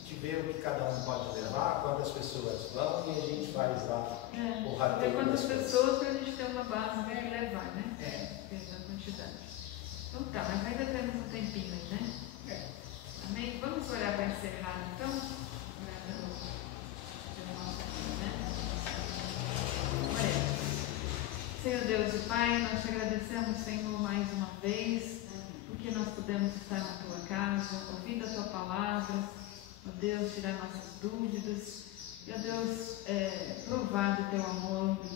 gente vê o que cada um pode levar, quantas pessoas vão e a gente faz lá o Ver rateio quantas das coisas. pessoas para a gente ter uma base para levar, né? É. Essa quantidade. Então tá, mas ainda temos um tempinho aí, né? Amém? Vamos orar para encerrar então? Orar pelo nosso dia, né? Oremos. Senhor Deus e Pai, nós te agradecemos, Senhor, mais uma vez, porque nós podemos estar na tua casa, ouvindo a tua palavra, ó Deus, tirar nossas dúvidas, e ó Deus, provar do teu amor, do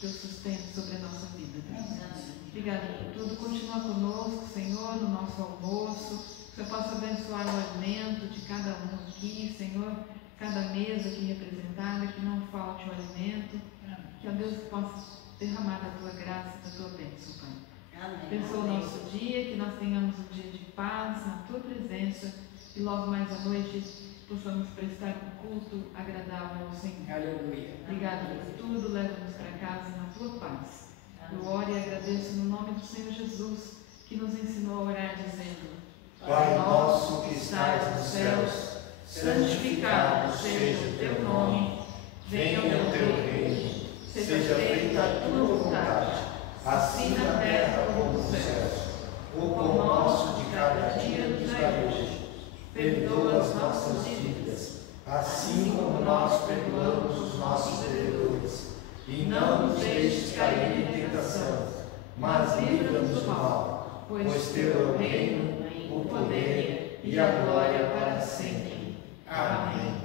teu sustento sobre a nossa vida, Deus. Obrigada por tudo, continua conosco, Senhor, no nosso almoço, que o Senhor possa abençoar o alimento de cada um aqui, Senhor, cada mesa aqui representada, que não falte o alimento, que ó Deus possa derramar da tua graça e da tua bênção, Pai. Abençoa o nosso dia, que nós tenhamos um dia de paz na tua presença e logo mais à noite possamos prestar um culto agradável ao Senhor. Aleluia. Obrigado por tudo, leva-nos para casa na tua paz. Eu oro e agradeço no nome do Senhor Jesus, que nos ensinou a orar dizendo: Pai nosso que estás nos céus, santificado seja o teu nome, venha o teu reino, seja feita a tua vontade, assim na terra como nos céus. O pão nosso de cada dia nos dai hoje. Perdoa as nossas dívidas, assim como nós perdoamos os nossos devedores. E não nos deixes cair em tentação, mas livra-nos do mal, pois teu é o reino, o poder e a glória para sempre. Amém.